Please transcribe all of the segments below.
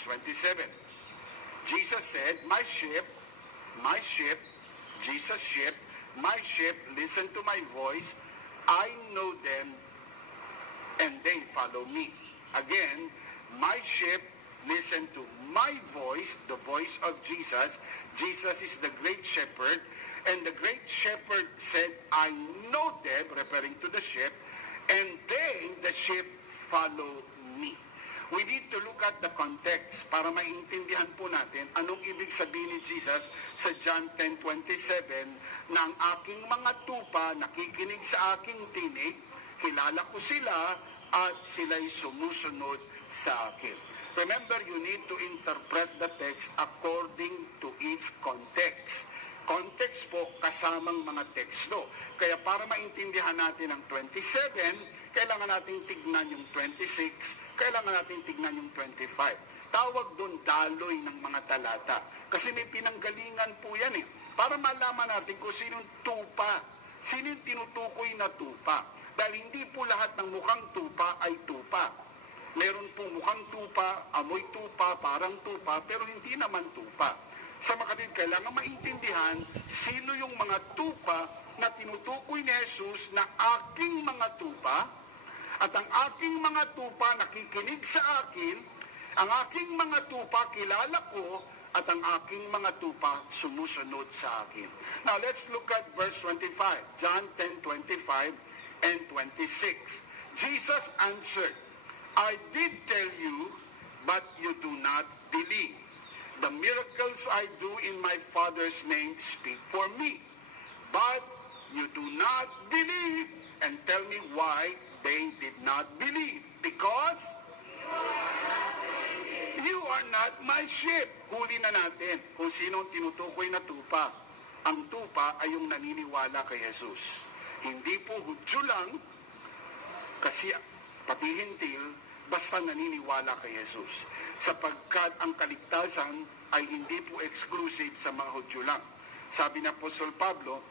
verse 27. Jesus said, my sheep, Jesus' sheep, my sheep listen to my voice, I know them, and they follow me. Again, my sheep listen to my voice, the voice of Jesus. Jesus is the great shepherd, and the great shepherd said, I know them, referring to the sheep, and they, the sheep, follow me. We need to look at the context para maintindihan po natin anong ibig sabihin ni Jesus sa John 10:27 na ang aking mga tupa nakikinig sa aking tinig, kilala ko sila at sila'y sumusunod sa akin. Remember, you need to interpret the text according to its context. Context po kasamang mga teksto. Kaya para maintindihan natin ang 27, kailangan natin tignan yung 26, kailangan natin tignan yung 25. Tawag doon daloy ng mga talata. Kasi may pinanggalingan po yan eh. Para malaman natin kung sinong tupa, sino yung tinutukoy na tupa. Dahil hindi po lahat ng mukhang tupa ay tupa. Meron po mukhang tupa, amoy tupa, parang tupa, pero hindi naman tupa. Sa makatid, kailangan maintindihan sino yung mga tupa na tinutukoy ni Jesus na aking mga tupa, at ang aking mga tupa nakikinig sa akin, ang aking mga tupa kilala ko, at ang aking mga tupa sumusunod sa akin. Now let's look at verse 25, John 10:25 and 26. Jesus answered, I did tell you, but you do not believe. The miracles I do in my Father's name speak for me. But you do not believe, and tell me why they did not believe. Because you are not my sheep. Huli na natin kung sinong tinutukoy na tupa. Ang tupa ay yung naniniwala kay Jesus. Hindi po Hudyo lang, kasi pati hintil, basta naniniwala kay Jesus. Sapagkat ang kaligtasan ay hindi po exclusive sa mga Hudyo lang. Sabi na Apostol Pablo,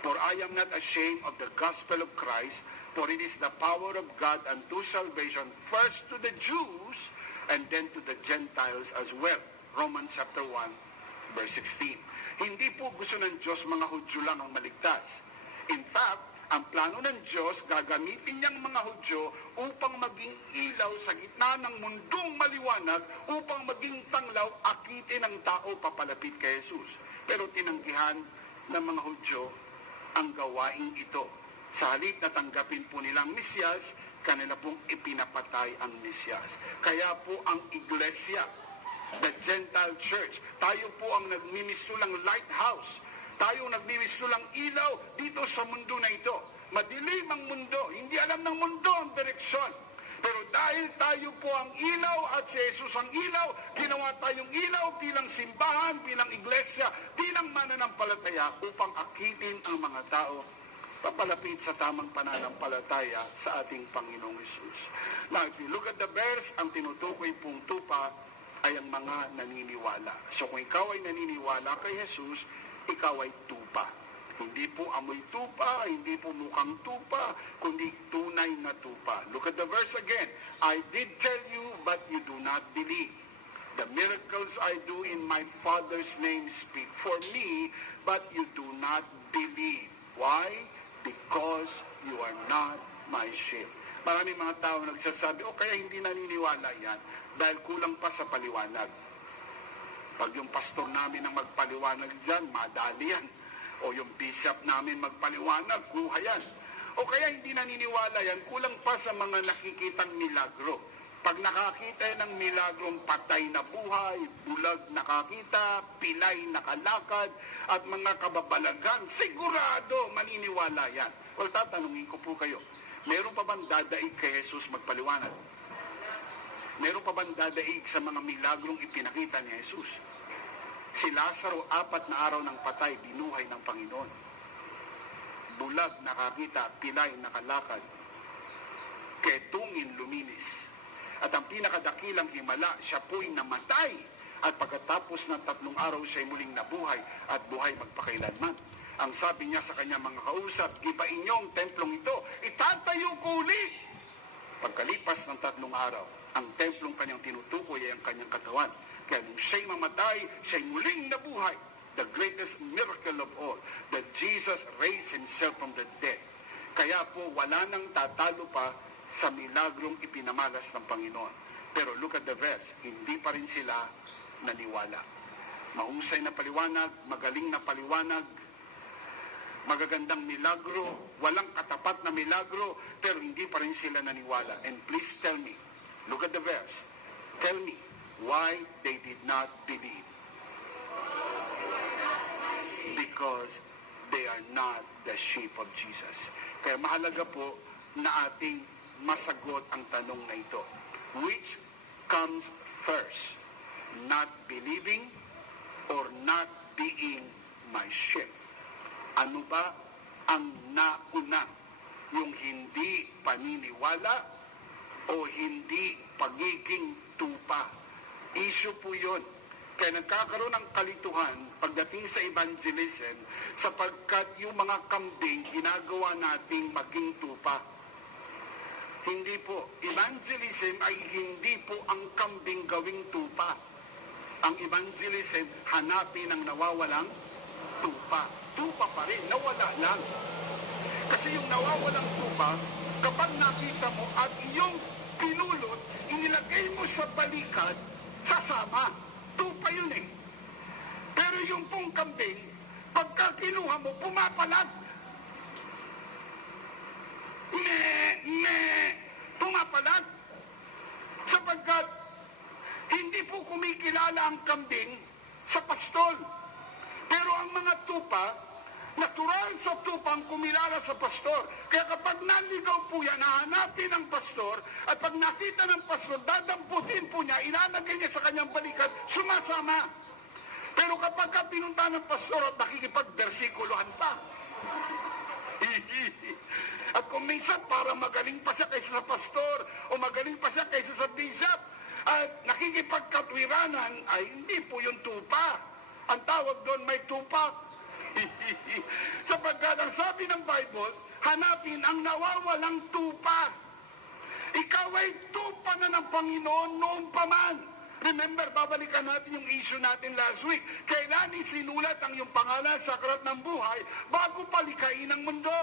for I am not ashamed of the gospel of Christ, for it is the power of God unto salvation, first to the Jews, and then to the Gentiles as well. Romans chapter 1, verse 16. Hindi po gusto ng Diyos mga Hudyo lang ang maligtas. In fact, ang plano ng Diyos, gagamitin niyang mga Hudyo upang maging ilaw sa gitna ng mundong maliwanag, upang maging tanglaw, akitin ang tao papalapit kay Jesus. Pero tinanggihan ng mga Hudyo ang gawain ito. Sa halip na tanggapin po nilang Mesyas, kanila pong ipinapatay ang Mesyas. Kaya po ang Iglesia, the Gentile Church, tayo po ang nagmimistulang lighthouse, tayo nagmimistulang ilaw dito sa mundo na ito. Madilim ang mundo, hindi alam ng mundo ang direksyon. Pero dahil tayo po ang ilaw at si Jesus ang ilaw, ginawa tayong ilaw bilang simbahan, bilang iglesia, bilang mananampalataya upang akitin ang mga tao papalapit sa tamang pananampalataya sa ating Panginoong Jesus. Now, if you look at the verse, ang tinutukoy pong tupa ay ang mga naniniwala. So kung ikaw ay naniniwala kay Jesus, ikaw ay tupa. Hindi po amoy tupa, hindi po mukhang tupa, kundi tunay na tupa. Look at the verse again. I did tell you, but you do not believe. The miracles I do in my Father's name speak for me, but you do not believe. Why? Because you are not my sheep. Maraming mga tao nagsasabi, o kaya hindi naniniwala yan dahil kulang pa sa paliwanag. Pag yung pastor namin ang magpaliwanag dyan, madali yan. O yung bishop namin magpaliwanag, kuha yan. O kaya hindi naniniwala yan, kulang pa sa mga nakikitang milagro. Pag nakakita ng milagrong patay na buhay, bulag nakakita, pilay nakalakad, at mga kababalagan, sigurado maniniwala yan. Well, tatanungin ko po kayo, meron pa bang dadaig kay Jesus magpaliwanag? Meron pa bang dadaig sa mga milagrong ipinakita ni Jesus? Si Lazaro, 4 na araw ng patay, binuhay ng Panginoon. Bulag nakakita, pilay nakalakad, ketungin luminis. At ang pinakadakilang himala, siya po'y namatay. At pagkatapos ng 3 araw, siya'y muling nabuhay at buhay magpakailanman. Ang sabi niya sa kanyang mga kausap, gibain niyo ang templong ito, itatayo ko uli Pagkalipas ng 3 araw, ang templong kanyang tinutukoy ay ang kanyang katawan. Kaya nung siya'y mamatay, siya'y muling nabuhay. The greatest miracle of all, that Jesus raised himself from the dead. Kaya po wala nang tatalo pa sa milagrong ipinamalas ng Panginoon. Pero look at the verse, hindi pa rin sila naniwala. Mahusay na paliwanag, magaling na paliwanag, magagandang milagro, walang katapat na milagro, pero hindi pa rin sila naniwala. And please tell me, look at the verse, tell me why they did not believe. Because they are not the sheep of Jesus. Kaya mahalaga po na ating masagot ang tanong na ito. Which comes first? Not believing or not being my sheep? Ano ba ang nauna? Yung hindi paniniwala o hindi pagiging tupa? Issue po yun. Kaya nagkakaroon ng kalituhan pagdating sa evangelism sapagkat yung mga kambing ginagawa nating maging tupa. Hindi po. Evangelism ay hindi po ang kambing gawing tupa. Ang evangelism, hanapin ang nawawalang tupa. Tupa pa rin, nawala lang. Kasi yung nawawalang tupa, kapag nakita mo at iyong pinulot, inilagay mo sa balikat, sasama. Tupa yun eh. Pero yung pong kambing, pagka kinuha mo, pumapalag. Pumapalag. Sapagkat hindi po kumikilala ang kambing sa pastol. Pero ang mga tupa, natural sa tupang kumilala sa pastor. Kaya kapag naligaw po yan, nahanapin ang pastor, at pag nakita ng pastor, dadamputin po niya, ilalagay niya sa kanyang balikat, sumasama. Pero kapag pinunta ng pastor at nakikipag-versikulohan pa, at kung minsan para magaling pa siya kaysa sa pastor, o magaling pa siya kaysa sa bishop, at nakikipagkatwiranan, ay hindi po yung tupa. Ang tawag doon, may tupak. Sapagkat ang sabi ng Bible, hanapin ang nawawalang tupa. Ikaw ay tupa na ng Panginoon noon pa man. Remember, babalikan natin yung issue natin last week. Kailan isinulat ang iyong pangalan sa aklat ng buhay bago palikain ang mundo.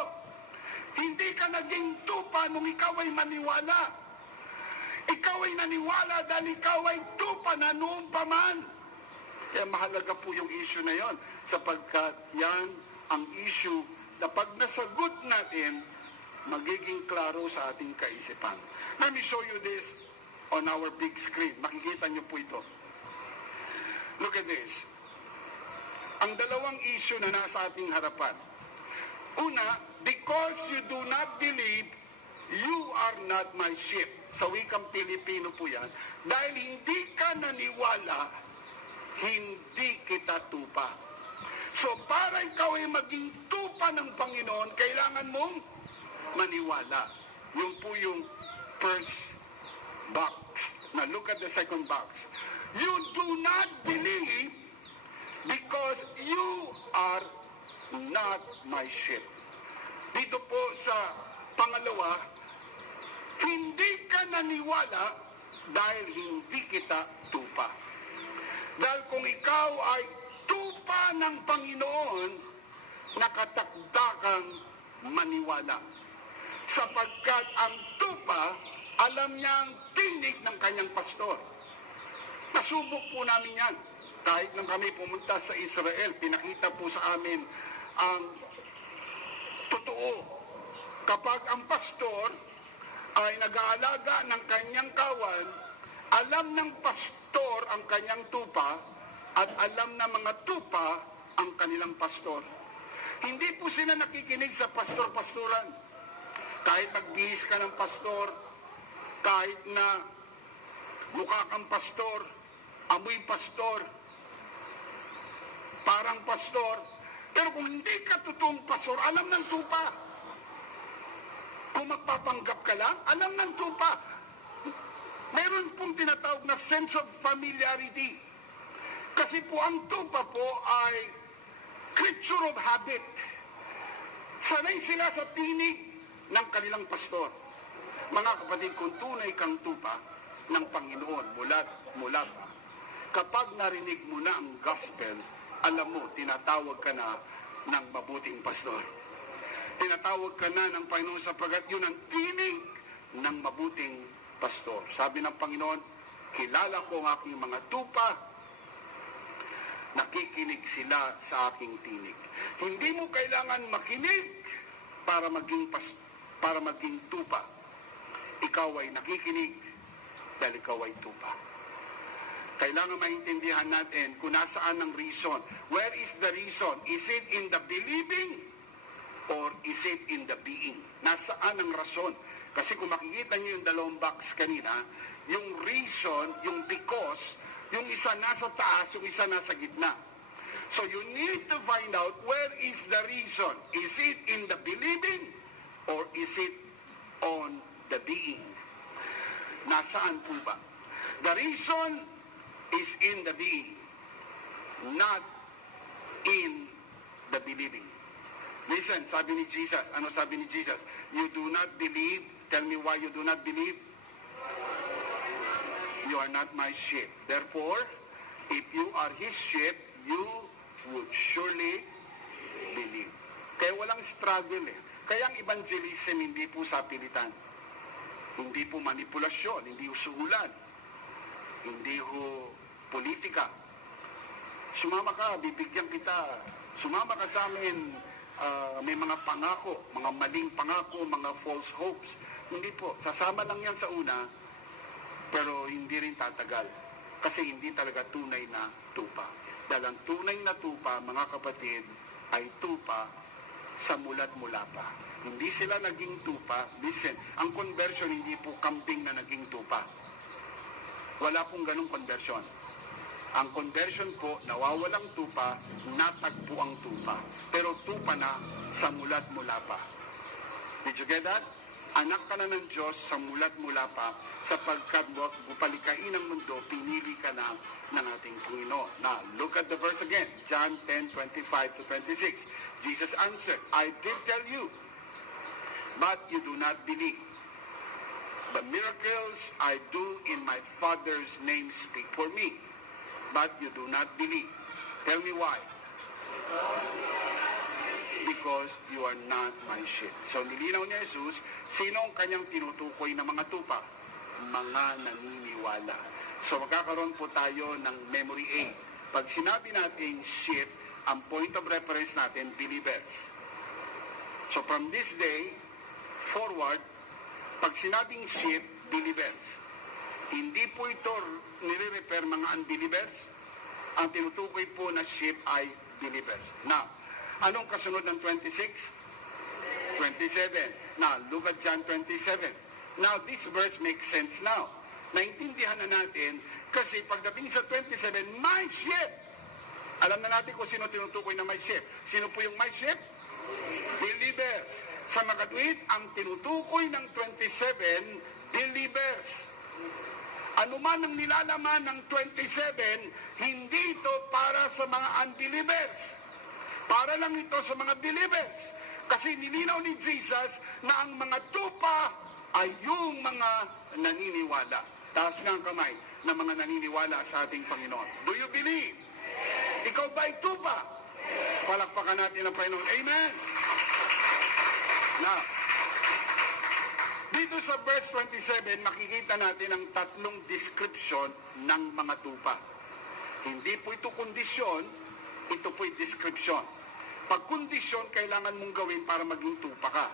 Hindi ka naging tupa nung ikaw ay maniwala. Ikaw ay naniwala dahil ikaw ay tupa na noon pa man. Kaya mahalaga po yung issue na yon, sapagkat yan ang issue na pag nasagot natin, magiging klaro sa ating kaisipan. Let me show you this on our big screen. Makikita niyo po ito. Look at this. Ang dalawang issue na nasa ating harapan. Una, because you do not believe, you are not my sheep. Sa wikang Pilipino po yan. Dahil hindi ka naniwala, hindi kita tupa. So para ikaw ay maging tupa ng Panginoon, kailangan mong maniwala. Yun po yung first box. Now look at the second box. You do not believe because you are not my sheep. Dito po sa pangalawa, hindi ka naniwala dahil hindi kita tupa. Dahil kung ikaw ay tupa ng Panginoon, nakatakda kang maniwala. Sapagkat ang tupa, alam niya ang tinig ng kanyang pastor. Nasubok po namin yan. Kahit nang kami pumunta sa Israel, pinakita po sa amin ang totoo. Kapag ang pastor ay nag-aalaga ng kanyang kawan, alam ng pastor ang kanyang tupa at alam ng mga tupa ang kanilang pastor. Hindi po sila nakikinig sa pastor-pastoran. Kahit magbihis ka ng pastor, kahit na mukha kang pastor, amoy pastor, parang pastor, pero kung hindi ka totoong pastor, alam ng tupa. Kung magpapanggap ka lang, alam ng tupa. Meron pong tinatawag na sense of familiarity. Kasi po ang tupa po ay creature of habit. Sanay sila sa tinig ng kanilang pastor. Mga kapatid, kung tunay kang tupa ng Panginoon mula pa, kapag narinig mo na ang gospel, alam mo, tinatawag ka na ng mabuting pastor. Tinatawag ka na ng Panginoon sapagkat yun ang tinig ng mabuting pastor. Sabi ng Panginoon, kilala ko ang aking mga tupa, nakikinig sila sa aking tinig. Hindi mo kailangan makinig para maging tupa. Ikaw ay nakikinig dahil ikaw ay tupa. Kailangan maintindihan natin kung nasaan ang reason. Where is the reason? Is it in the believing or is it in the being? Nasaan ang rason? Kasi kung makikita niyo yung dalawang box kanina, yung reason, yung because, yung isa nasa taas, yung isa nasa gitna. So you need to find out where is the reason. Is it in the believing or is it on the being? Nasaan po ba? The reason is in the being, not in the believing. Listen, sabi ni Jesus, ano sabi ni Jesus? You do not believe. Tell me why you do not believe. You are not my sheep. Therefore, if you are his sheep, you would surely believe. Kaya walang struggle eh. Kaya ang evangelism hindi po sapilitan. Hindi po manipulasyon, hindi usuhulan, hindi ho politika. Sumama ka, bibigyan kita. Sumama ka sa amin, may mga pangako, mga maling pangako, mga false hopes. Hindi po, sasama lang yan sa una, pero hindi rin tatagal. Kasi hindi talaga tunay na tupa. Dahil ang tunay na tupa, mga kapatid, ay tupa sa mulat mula pa. Hindi sila naging tupa. Listen, ang conversion hindi po kambing na naging tupa. Wala pong ganung conversion. Ang conversion po, nawawalang tupa, natagpo ang tupa. Pero tupa na sa mulat mula pa. Did you get that? Anak ka na ng Diyos sa mulat mula pa, sapagkat bupalikain ng mundo, pinili ka na ng ating Panginoon. Now, look at the verse again. John 10:25-26. Jesus answered, I did tell you, but you do not believe. The miracles I do in my Father's name speak for me, but you do not believe. Tell me why. Because you are not my sheep. So nilinaw ni Jesus, sino ang kanyang tinutukoy na mga tupa? Mga naniniwala. So magkakaroon po tayo ng memory aid. Pag sinabi natin sheep, ang point of reference natin, believers. So from this day forward, pag sinabing sheep, believers. Hindi po ito nire-refer mga unbelievers. Ang tinutukoy po na sheep ay believers. Now, anong kasunod ng 26? 27. Now, look at John 27. Now, this verse makes sense now. Naintindihan na natin kasi pagdating sa 27, my sheep. Alam na natin kung sino tinutukoy na my sheep. Sino po yung my sheep? Believers. Sa makatwid, ang tinutukoy ng 27, believers. Ano man ang nilalaman ng 27, hindi ito para sa mga unbelievers. Para lang ito sa mga believers. Kasi nilinaw ni Jesus na ang mga tupa ay yung mga naniniwala. Taas nga ang kamay ng mga naniniwala sa ating Panginoon. Do you believe? Ikaw ba ay tupa? Palakpakan natin ang Panginoon. Amen! Now, dito sa verse 27, makikita natin ang tatlong description ng mga tupa. Hindi po ito kondisyon, ito po'y description. Pag kondisyon, kailangan mong gawin para maging tupa ka.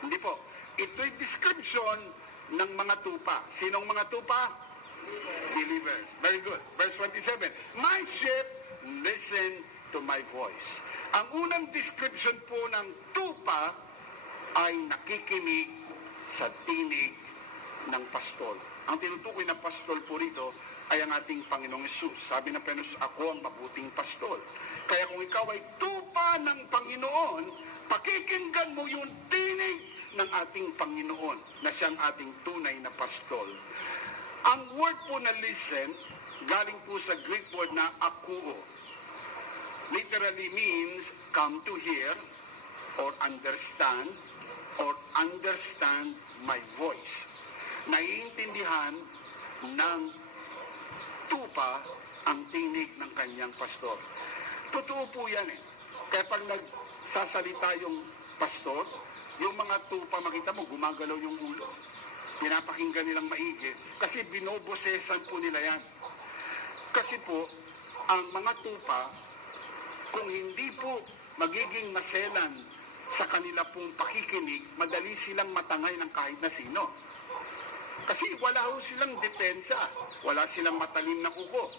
Hindi po. Ito'y description ng mga tupa. Sinong mga tupa? Believers. Very good. Verse 27. My sheep listen to my voice. Ang unang description po ng tupa ay nakikinig sa tinig ng pastol. Ang tinutukoy na pastol po rito ay ang ating Panginoong Hesus. Sabi ng Panginoon, ako ang mabuting pastol. Kaya kung ikaw ay tupa ng Panginoon, pakikinggan mo yung tinig ng ating Panginoon na siyang ating tunay na pastol. Ang word po na listen, galing po sa Greek word na akuo. Literally means come to hear or understand my voice. naiintindihan ng tupa ang tinig ng kanyang pastor. Totoo po yan eh. Kaya pag nagsasalita yung pastor, yung mga tupa, makita mo, gumagalaw yung ulo. Pinapakinggan nilang maigi. Kasi binobosesan po nila yan. Kasi po, ang mga tupa, kung hindi po magiging maselan sa kanila pong pakikinig, madali silang matangay ng kahit na sino. Kasi wala ho silang depensa, wala silang matalim na kuko,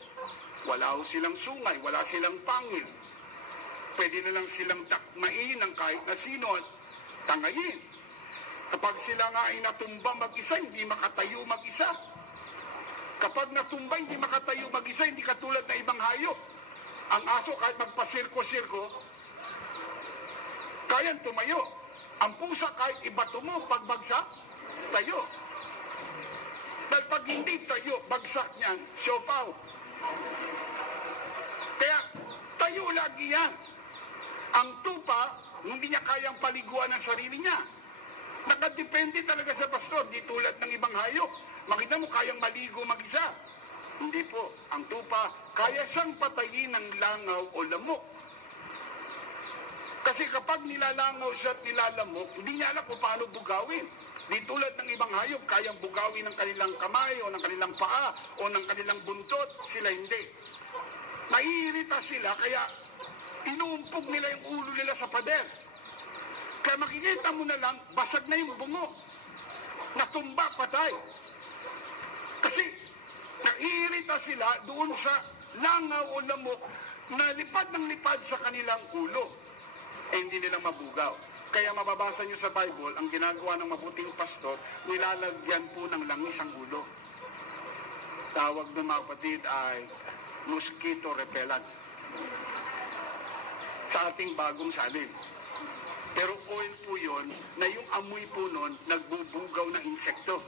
wala ho silang sungay, wala silang pangil. Pwede na lang silang takmain ng kahit na sino at tangayin. Kapag sila nga ay natumba mag-isa, hindi makatayo mag-isa. Kapag natumba, hindi makatayo mag-isa, hindi katulad na ibang hayop. Ang aso, kahit magpasirko-sirko, kayang tumayo. Ang pusa, kahit ibato mo, pagbagsak, tayo. Dahil pag hindi tayo, bagsak niyan, siopaw. Kaya, tayo lagi yan. Ang tupa, hindi niya kayang paliguan ang sarili niya. Nakadepende talaga sa pastor, di tulad ng ibang hayop. Makita mo, kayang maligo mag-isa. Hindi po. Ang tupa, kaya siyang patayin ng langaw o lamok. Kasi kapag nilalangaw siya at nilalamok, hindi niya alam kung paano bugawin. Di tulad ng ibang hayop, kayang bugawin ng kanilang kamay o ng kanilang paa o ng kanilang buntot. Sila hindi. Naiirita sila, kaya inuumpog nila yung ulo nila sa pader. Kaya makikita mo na lang, basag na yung bungo. Natumba, patay. Kasi naiirita sila doon sa langaw o lamok na lipad ng lipad sa kanilang ulo. Eh hindi nila mabugaw. Kaya mababasa nyo sa Bible, ang ginagawa ng mabuting pastor, nilalagyan po ng langis ang ulo. Tawag ng mga kapatid ay mosquito repellent. Sa ating bagong salin. Pero oil po yun, na yung amoy po nun, nagbubugaw ng insekto.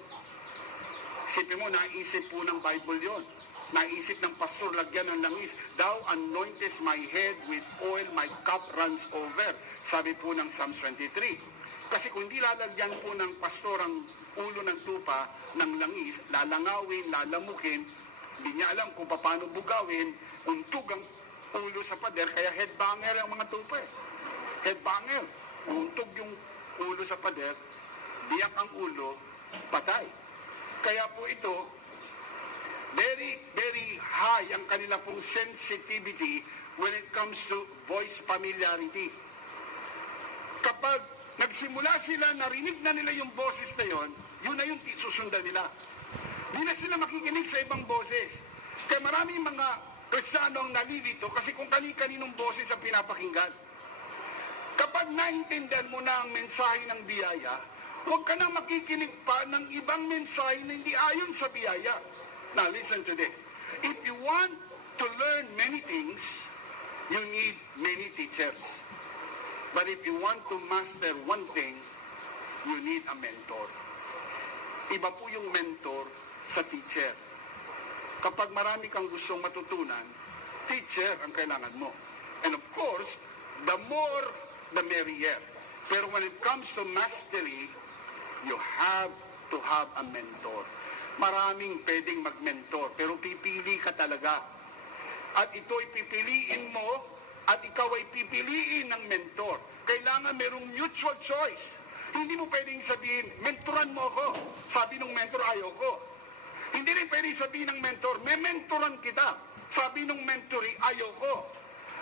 Isipin mo, naisip po ng Bible yon. Naisip ng pastor, lagyan ng langis. Thou anointest my head with oil, my cup runs over. Sabi po ng Psalm 23. Kasi kung hindi lalagyan po ng pastor ang ulo ng tupa ng langis, lalangawin, lalamukin, hindi niya alam kung paano bugawin, untog ang ulo sa pader, kaya headbanger ang mga tupa eh. Headbanger. Untog yung ulo sa pader, diyak ang ulo, patay. Kaya po ito, very, very high ang kanila pong sensitivity when it comes to voice familiarity. Kapag nagsimula sila, narinig na nila yung boses na yon, yun na yung susundan nila. Di na sila makikinig sa ibang boses. Kaya maraming mga Kristiyano ang nalilito kasi kung kani-kaninong boses ang pinapakinggan. Kapag naintindihan mo na ang mensahe ng biyaya, huwag ka na makikinig pa ng ibang mensahe na hindi ayon sa biyaya. Now, listen to this. If you want to learn many things, you need many teachers. But if you want to master one thing, you need a mentor. Iba po yung mentor sa teacher. Kapag marami kang gustong matutunan, teacher ang kailangan mo. And of course, the more, the merrier. Pero when it comes to mastery, you have to have a mentor. Maraming pwedeng mag-mentor, pero pipili ka talaga. At ito ay pipiliin mo, at ikaw ay pipiliin ng mentor. Kailangan merong mutual choice. Hindi mo pwedeng sabihin, mentoran mo ako. Sabi ng mentor, ayoko. Hindi rin pwedeng sabihin ng mentor, may mentoran kita. Sabi ng mentoree, ayoko.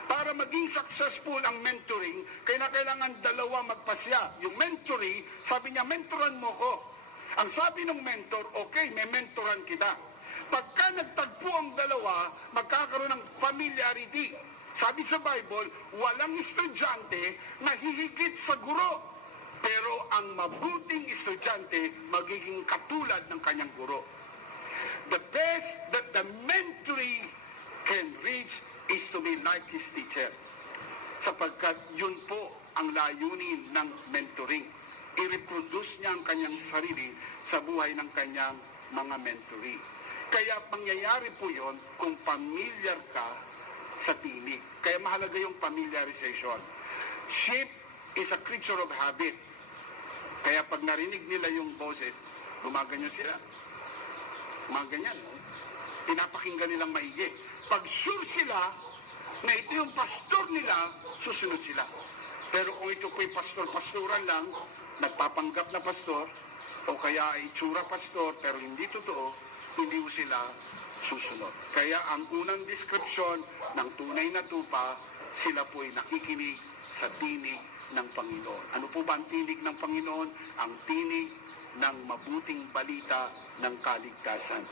Para maging successful ang mentoring, kailangan dalawa magpasya. Yung mentoree, sabi niya, mentoran mo ko. Ang sabi ng mentor, okay, may mentoran kita. Pagka nagtagpo ang dalawa, magkakaroon ng familiarity. Sabi sa Bible, walang estudyante na hihigit sa guro. Pero ang mabuting estudyante, magiging katulad ng kanyang guro. The best that the mentoree can reach is to be like his teacher. Sapagkat yun po ang layunin ng mentoring. I-reproduce niya ang kanyang sarili sa buhay ng kanyang mga mentoree. Kaya pangyayari po yun kung familiar ka sa tinig. Kaya mahalaga yung familiarization. Sheep is a creature of habit. Kaya pag narinig nila yung boses, Gumaganyan sila. Gumaganyan. Pinapakinggan nilang maigi. Pag sure sila na ito yung pastor nila, susunod sila. Pero kung ito po'y pastor-pastoran lang, nagpapanggap na pastor, o kaya ay itsura pastor, pero hindi totoo, hindi mo sila susunod. Kaya ang unang description ng tunay na tupa, sila po'y nakikinig sa tinig ng Panginoon. Ano po ba ang tinig ng Panginoon? Ang tinig ng mabuting balita ng kaligtasan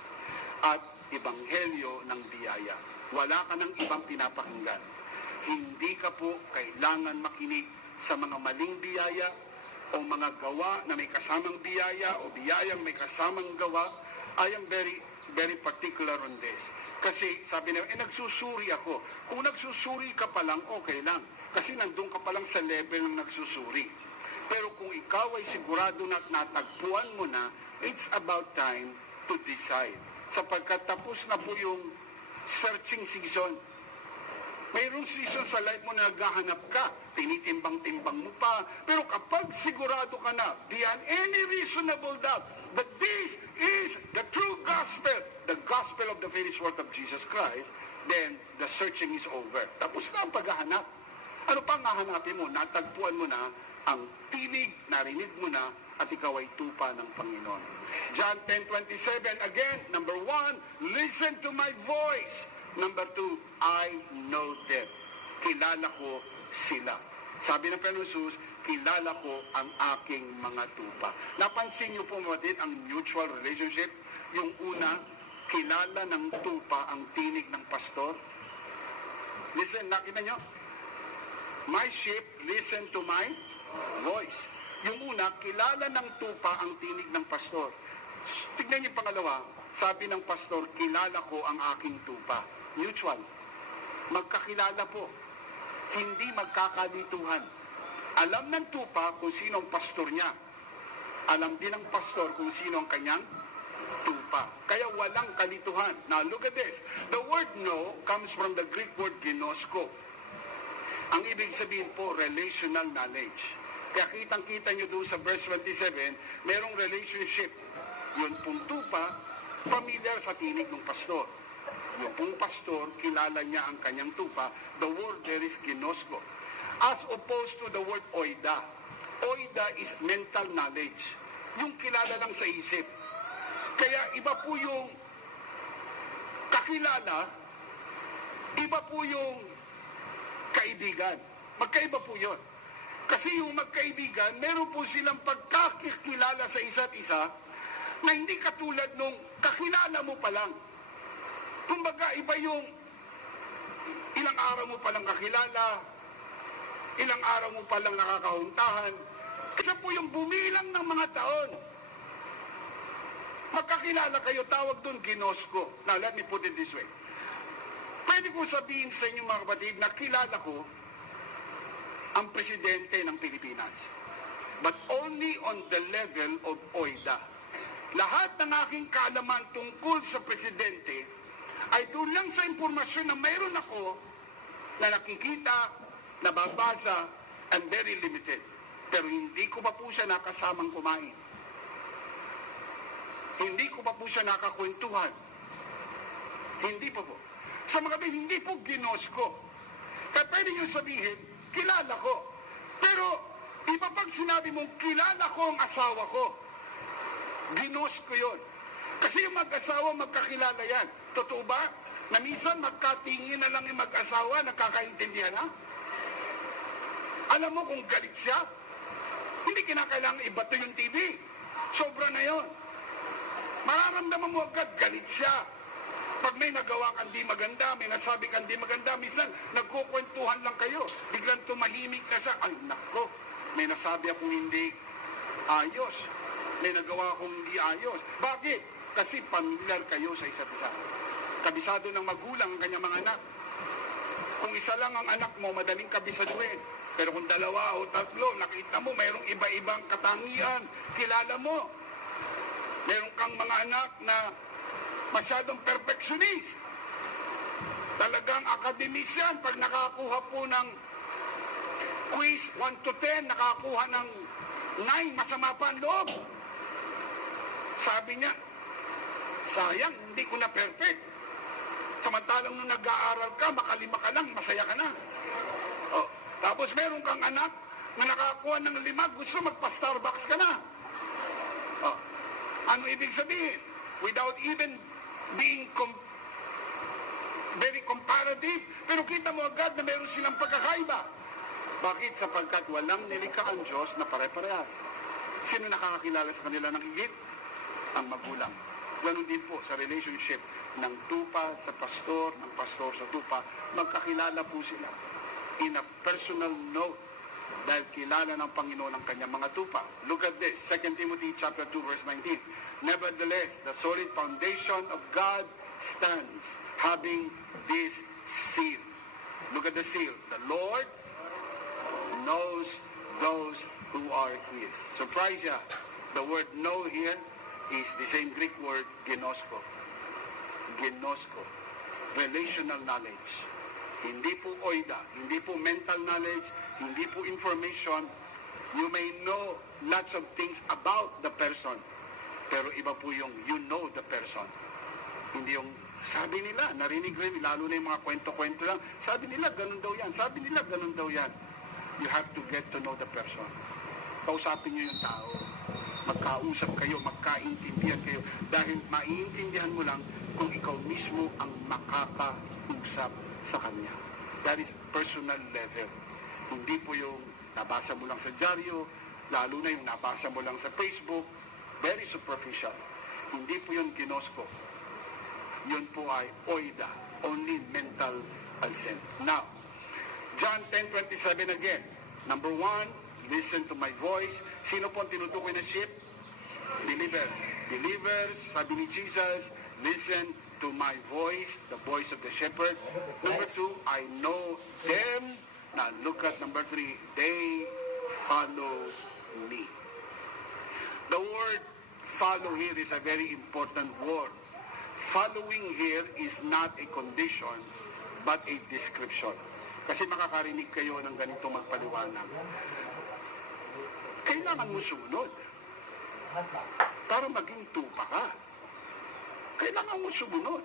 at ebanghelyo ng biyaya. Wala ka ng ibang pinapakinggan. Hindi ka po kailangan makinig sa mga maling biyaya o mga gawa na may kasamang biyaya o biyayang may kasamang gawa. I am very particular on this. Kasi sabi niya, nagsusuri ako. Kung nagsusuri ka pa lang, okay lang. Kasi nandun ka pa lang sa level ng nagsusuri. Pero kung ikaw ay sigurado na natagpuan mo na, it's about time to decide. Sapagkat tapos na po yung searching season. Mayroong season sa life mo na naghahanap ka, tinitimbang-timbang mo pa. Pero kapag sigurado ka na, beyond any reasonable doubt, that this is the true gospel of the finished work of Jesus Christ, then the searching is over. Tapos na ang paghahanap. Ano pang hahanapin mo? Natagpuan mo na ang tinig, narinig mo na, at ikaw ay tupa ng Panginoon. John 10:27, again, number 1, listen to my voice. Number 2, I know them. Kilala ko sila. Sabi ng Panginoon Jesus, kilala ko ang aking mga tupa. Napansin niyo po din ang mutual relationship? Yung una, kilala ng tupa ang tinig ng pastor. Listen, nakita niyo? My sheep listen to my voice. Yung una, kilala ng tupa ang tinig ng pastor. Tignan niyo pangalawa, sabi ng pastor, kilala ko ang aking tupa. Mutual. Magkakilala po. Hindi magkakalituhan. Alam ng tupa kung sino ang pastor niya. Alam din ng pastor kung sino ang kanyang tupa. Kaya walang kalituhan. Now look at this. The word know comes from the Greek word ginosko. Ang ibig sabihin po, relational knowledge. Kaya kitang-kita nyo doon sa verse 27, merong relationship. Yun pong tupa, familiar sa tinig ng pastor. Yung pong pastor, kilala niya ang kanyang tupa. The word there is ginosko. As opposed to the word oida. Oida is mental knowledge. Yung kilala lang sa isip. Kaya iba po yung kakilala, iba po yung kaibigan. Magkaiba po yun. Kasi yung magkaibigan, meron po silang pagkakilala sa isa't isa na hindi katulad nung kakilala mo pa lang. Kumbaga, iba yung ilang araw mo palang kakilala, ilang araw mo palang nakakahuntahan. Kasi po yung bumilang ng mga taon. Magkakilala kayo, tawag doon ginosko. Now, let me put it this way. Pwede ko sabihin sa inyo mga kapatid na kilala ko ang presidente ng Pilipinas. But only on the level of OIDA. Lahat ng aking kaalaman tungkol sa presidente ay doon lang sa impormasyon na mayroon ako na nakikita, nababasa, and very limited. Pero hindi ko pa po siya nakasamang kumain. Hindi ko pa po siya nakakwentuhan. Hindi pa po. Sa mga bin, hindi po ginosko. Kaya pwede nyo sabihin, kilala ko. Pero iba pag sinabi mong kilala ko ang asawa ko, ginosko yun. Kasi yung mag-asawa, magkakilala yan. Totoo ba? Na minsan magkatingin na lang yung mag-asawa, nakakaintindihan na? Alam mo kung galit siya, hindi kinakailangan ibato yung TV. Sobra na yon. Mararamdaman mo agad, galit siya. Pag may nagawa kang di maganda, may nasabi kang di maganda, minsan nagkukwentuhan lang kayo. Biglang tumahimik na siya. Ay, nako, may nasabi akong hindi ayos. May nagawa akong hindi ayos. Bakit? Kasi pamilyar kayo sa isa't isa. Kabisado ng magulang ang kanyang mga anak. Kung isa lang ang anak mo, madaling kabisaduhin. Pero kung dalawa o tatlo, nakita mo, mayroong iba-ibang katangian, kilala mo. Meron kang mga anak na masyadong perfectionist. Talagang academician, pag nakakuha po ng quiz 1 to 10, nakakuha ng 9, masama pa ang loob. Sabi niya, sayang, hindi ko na perfect. Samantalang nung nag-aaral ka, makalima ka lang, masaya ka na. Oh, tapos meron kang anak na nakakuha ng 5, gusto magpa-Starbucks ka na. Oh, ano ibig sabihin? Without even being very comparative, pero kita mo agad na meron silang pagkakaiba. Bakit? Sapagkat walang nilikha ang Diyos na pare-parehas. Sino nakakakilala sa kanila ng higit? Ang magulang. Ganon din po sa relationship ng tupa sa pastor, ng pastor sa tupa, magkakilala po sila in a personal note dahil kilala ng Panginoon ang kanyang mga tupa. Look at this, 2 Timothy chapter 2 verse 19. Nevertheless, the solid foundation of God stands, having this seal. Look at the seal. The Lord knows those who are His. Surprise ya, the word know here is the same Greek word ginosko. Ginosko. Relational knowledge. Hindi po oida, hindi po mental knowledge, hindi po information. You may know lots of things about the person, pero iba po yung you know the person. Hindi yung sabi nila, narinig rin, lalo na yung mga kwento-kwento lang, sabi nila, ganun daw yan, sabi nila, ganun daw yan. You have to get to know the person. Kausapin nyo yung tao. Magkausap kayo, magkaintindihan kayo, dahil maiintindihan mo lang kung ikaw mismo ang makakausap sa kanya. That is personal level. Hindi po yung nabasa mo lang sa dyaryo, lalo na yung nabasa mo lang sa Facebook, very superficial. Hindi po yun ginosko. Yun po ay oida, only mental assent. Now, John 10:27 again. Number 1, listen to my voice. Sino po ang tinutukoy na sheep? Believers. Believers, sabi ni Jesus, listen to my voice, the voice of the shepherd. Number 2, I know them. Now look at number 3, they follow me. The word follow here is a very important word. Following here is not a condition, but a description. Kasi makakarinig kayo ng ganito magpaliwanag. Kailangan mo sumunod para maging tupa ka. Kailangan mo sumunod.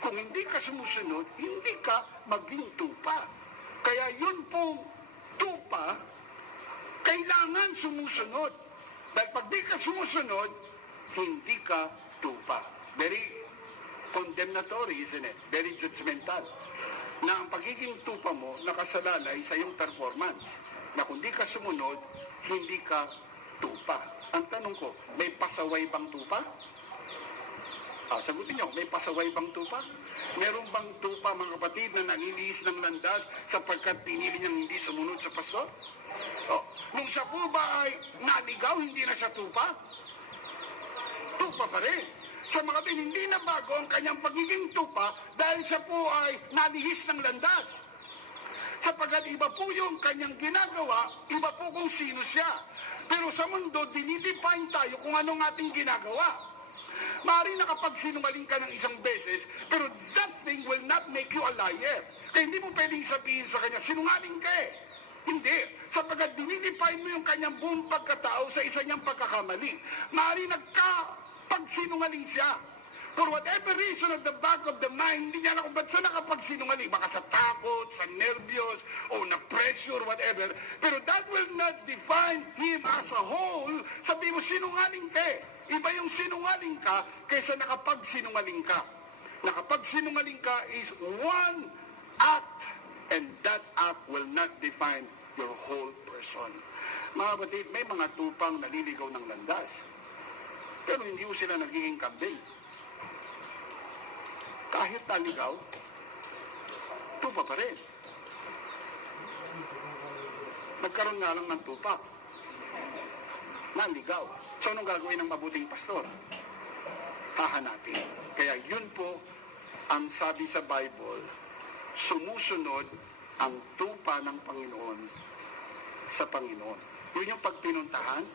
Kung hindi ka sumusunod, hindi ka maging tupa. Kaya yun pong tupa, kailangan sumusunod. Dahil pag di ka sumusunod, hindi ka tupa. Very condemnatory, isn't it? Very judgmental. Na ang pagiging tupa mo nakasalalay sa iyong performance. Na kung di ka sumunod, hindi ka tupa. Ang tanong ko, may pasaway bang tupa? Sagutin nyo, may pasaway bang tupa? Meron bang tupa, mga kapatid, na naniliis ng landas sapagkat pinili niyang hindi sumunod sa pastor? Nung siya po ba ay naligaw, hindi na siya tupa? Tupa pa rin. Sa mga kapatid, hindi na bago ang kanyang pagiging tupa dahil siya po ay nalihis ng landas. Sapagkat iba po yung kanyang ginagawa, iba po kung sino siya. Pero sa mundo, dinidefine tayo kung anong ating ginagawa. Maaari nakapagsinungaling ka ng isang beses, pero that thing will not make you a liar. Kaya hindi mo pwedeng sabihin sa kanya, sinungaling ka eh. Hindi. Sapagkat dinidefine mo yung kanyang buong pagkatao sa isa niyang pagkakamali. Maaari nagkapagsinungaling siya. For whatever reason at the back of the mind, hindi niya alam kung ba't siya nakapagsinungaling. Baka sa takot, sa nervyos, o na pressure, whatever. Pero that will not define him as a whole. Sabi mo, sinungaling ka eh. Iba yung sinungaling ka kaysa nakapagsinungaling ka. Nakapagsinungaling ka is one act, and that act will not define your whole person. Mga kapatid, may mga tupang naliligaw ng landas. Pero hindi ko sila nagiging kambing. Kahit naligaw, tupa pa rin. Nagkaroon nga lang ng tupa. Naligaw. So, anong gagawin ng mabuting pastor? Hahanapin. Kaya yun po ang sabi sa Bible, sumusunod ang tupa ng Panginoon sa Panginoon. Yun yung pagpinuntahan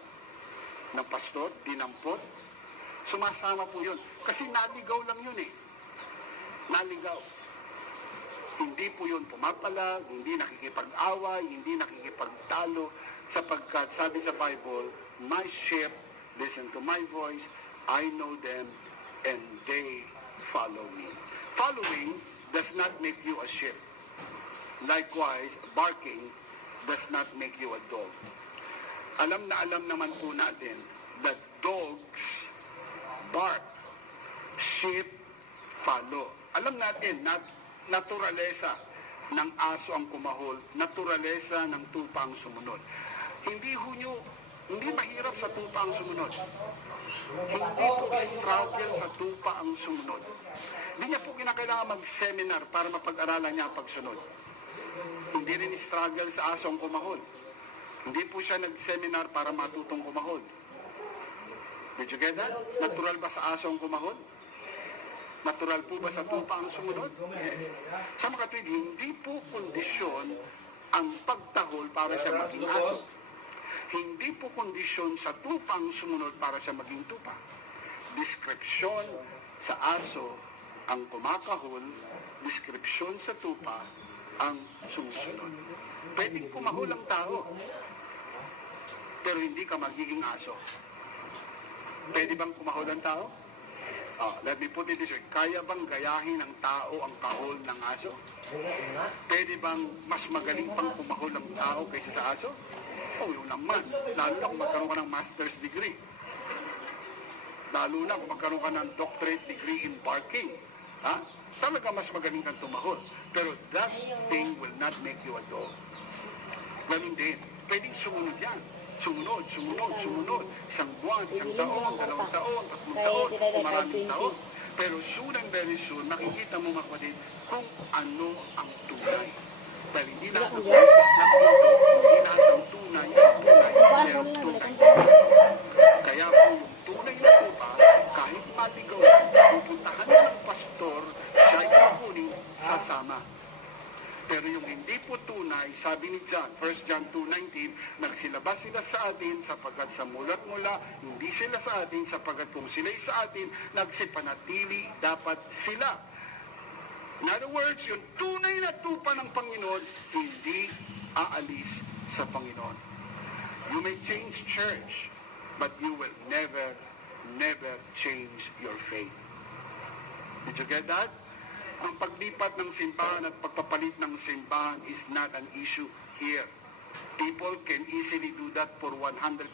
ng pastor, dinampot, sumasama po yun. Kasi naligaw lang yun eh. Naligaw. Hindi po yun pumapalag, hindi nakikipag-away, hindi nakikipagtalo, sapagkat sabi sa Bible, my sheep listen to my voice, I know them, and they follow me. Following does not make you a sheep. Likewise, barking does not make you a dog. Alam naman po natin that dogs bark, sheep follow. Alam natin, naturalesa ng aso ang kumahol, naturalesa ng tupa ang sumunod. Hindi mahirap sa tupa ang sumunod. Hindi po struggle sa tupa ang sumunod. Hindi niya po kinakailangan mag-seminar para mapag-aralan niya ang pagsunod. Hindi rin struggle sa aso ang kumahol. Hindi po siya nag-seminar para matutong kumahol. Did you get that? Natural ba sa aso ang kumahol? Natural po ba sa tupa ang sumunod? Yes. Sa mga kapatid, hindi po kondisyon ang pagtahol para siya maging aso. Hindi po kondisyon sa tupa ang sumunod para siya maging tupa. Deskripsyon sa aso ang kumakahol, deskripsyon sa tupa ang sumusunod. Pwedeng kumahol ang tao, pero hindi ka magiging aso. Pwede bang kumahol ang tao? Let me put it this way. Kaya bang gayahin ng tao ang kahol ng aso? Pwede bang mas magaling pang kumahol ang tao kaysa sa aso? Yun naman. Lalo na kung magkaroon ka ng master's degree. Lalo na kung magkaroon ka ng doctorate degree in barking. Talaga mas magaling kang tumahol. Pero that thing will not make you a dog. Ganun din. Pwedeng sumunod yan. Sumunod. Isang buwan, isang taon, 2 taon, 3 taon, maraming taon. Pero soon and very soon, makikita mo mga kapatid kung ano ang tunay. Dahil hindi lahat ng purpose na pinto, hindi lahat ng tunay, pero tunay. Kaya po yung tunay na tupa, kahit maligaw lang, pupuntahan na ng pastor, siya ay kukunin, sasama. Pero yung hindi po tunay, sabi ni John, 1 John 2:19, nagsilabas sila sa atin sapagkat sa mulat mula, hindi sila sa atin sapagkat kung sila'y sa atin, nagsipanatili dapat sila. In other words, yung tunay na tupa ng Panginoon, hindi aalis sa Panginoon. You may change church, but you will never change your faith. Did you get that? Ang paglipat ng simbahan at pagpapalit ng simbahan is not an issue here. People can easily do that for 101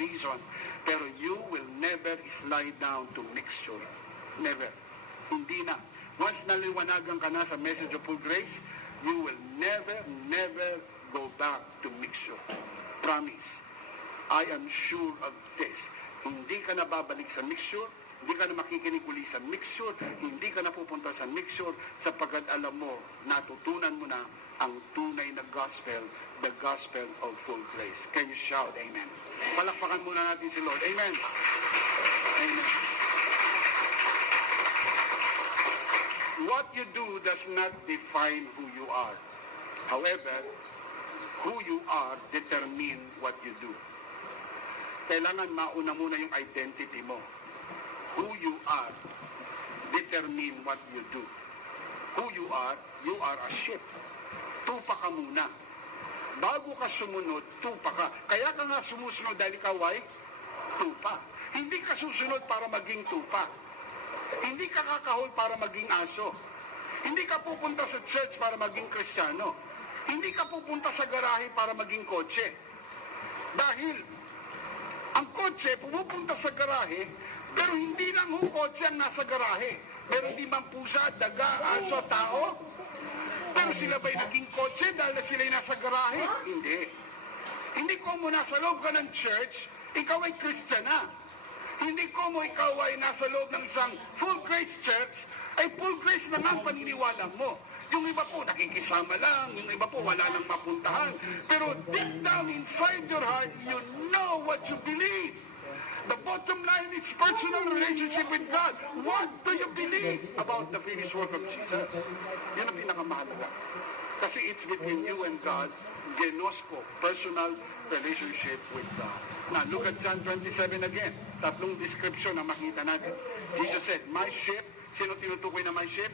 reason, pero you will never slide down to mixture. Never. Hindi na. Once naliwanagan ka na sa message of full grace, you will never go back to mixture. Promise. I am sure of this. Hindi ka na babalik sa mixture, hindi ka na makikinig uli sa mixture, hindi ka na pupunta sa mixture sapagkat alam mo, natutunan mo na ang tunay na gospel, the gospel of full grace. Can you shout amen? Palakpakan muna natin si Lord. Amen. Amen. What you do does not define who you are. However, who you are determine what you do. Kailangan mauna muna yung identity mo. Who you are determine what you do. Who you are a sheep. Tupa ka muna. Bago ka sumunod, tupa ka. Kaya ka nga sumusunod dahil ikaw ay tupa. Hindi ka susunod para maging tupa. Hindi ka kakahol para maging aso. Hindi ka pupunta sa church para maging Kristiyano. Hindi ka pupunta sa garahe para maging kotse. Dahil ang kotse pumupunta sa garahe, pero hindi lang kotse ang nasa garahe. Pero hindi man pusa, daga, aso, tao. Pero sila ba'y naging kotse dahil sila'y nasa garahe? Hindi. Hindi ko mo nasa loob ka ng church, ikaw ay Christian na. Hindi ko mo ikaw ay nasa loob ng isang full grace church, ay full grace na nga ang paniniwala mo. Yung iba po nakikisama lang, yung iba po wala nang mapuntahan. Pero deep down inside your heart, you know what you believe. The bottom line is personal relationship with God. What do you believe about the finished work of Jesus? Yun ang pinakamahalaga. Kasi it's between you and God, genosko, personal relationship with God. Now, look at John 27 again. Tatlong description na makita natin. Jesus said, my sheep. Sino tinutukoy na my sheep?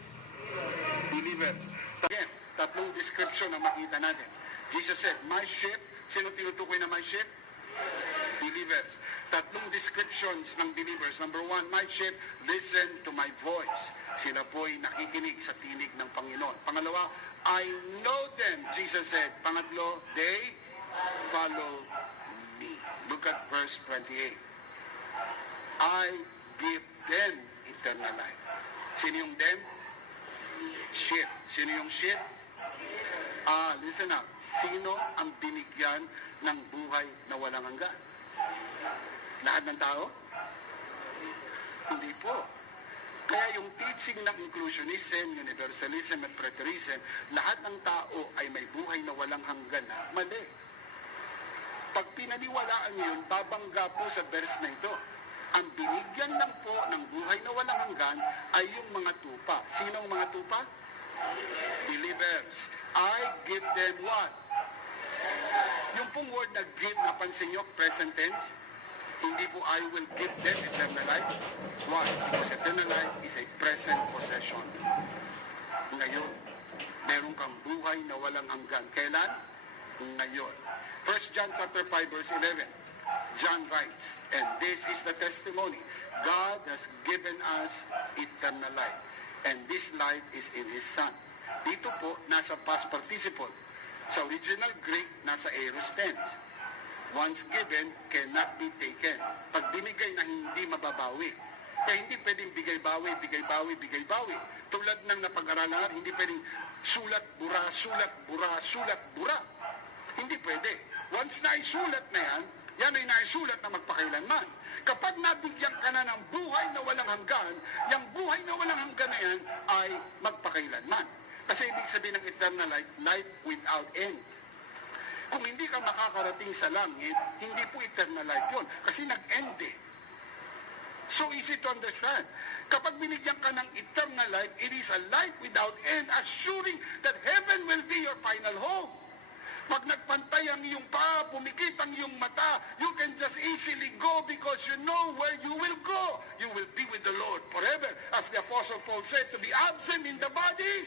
Believers. Again, tatlong description na makita natin. Jesus said, my sheep. Sino tinutukoy na my sheep? Believers. Tatlong descriptions ng believers. Number one, my sheep listen to my voice. Sila po'y nakikinig sa tinig ng Panginoon. Pangalawa, I know them, Jesus said. Pangatlo, they follow me. Look at verse 28. I give them eternal life. Sino yung them? Sheep. Sino yung sheep? Listen up. Sino ang binigyan ng buhay na walang hanggan? Lahat ng tao? Hindi po. Kaya yung teaching ng inclusionism, universalism, at preterism, lahat ng tao ay may buhay na walang hanggan na mali. Pag pinaniwalaan yun, babangga po sa verse na ito. Ang binigyan lang po ng buhay na walang hanggan ay yung mga tupa. Sino ang mga tupa? Believers. I give them what? Yung pong word na give, napansin nyo, present tense, hindi po I will give them eternal life. Why? Because eternal life is a present possession. Ngayon, meron kang buhay na walang hanggan. Kailan? Ngayon. 1 John chapter 5 verse 11. John writes, and this is the testimony. God has given us eternal life. And this life is in His Son. Dito po, nasa past participle. Sa original Greek, nasa aorist tense. Once given, cannot be taken. Pag binigay na hindi mababawi. Kaya hindi pwedeng bigay-bawi, bigay-bawi, bigay-bawi. Tulad ng napag-aralan, hindi pwedeng sulat-bura, sulat-bura, sulat-bura. Hindi pwede. Once na isulat na yan, yan ay naisulat na magpakailanman. Kapag nabigyan ka na ng buhay na walang hanggan, yung buhay na walang hanggan na yan ay magpakailanman. Kasi ibig sabihin ng eternal life, life without end. Kung hindi ka makakarating sa langit, hindi po eternal life yun. Kasi nag-end eh. So easy to understand. Kapag binigyan ka ng eternal life, it is a life without end, assuring that heaven will be your final home. Pag nagpantay ang iyong paa, pumikit ang iyong mata, you can just easily go because you know where you will go. You will be with the Lord forever. As the Apostle Paul said, to be absent in the body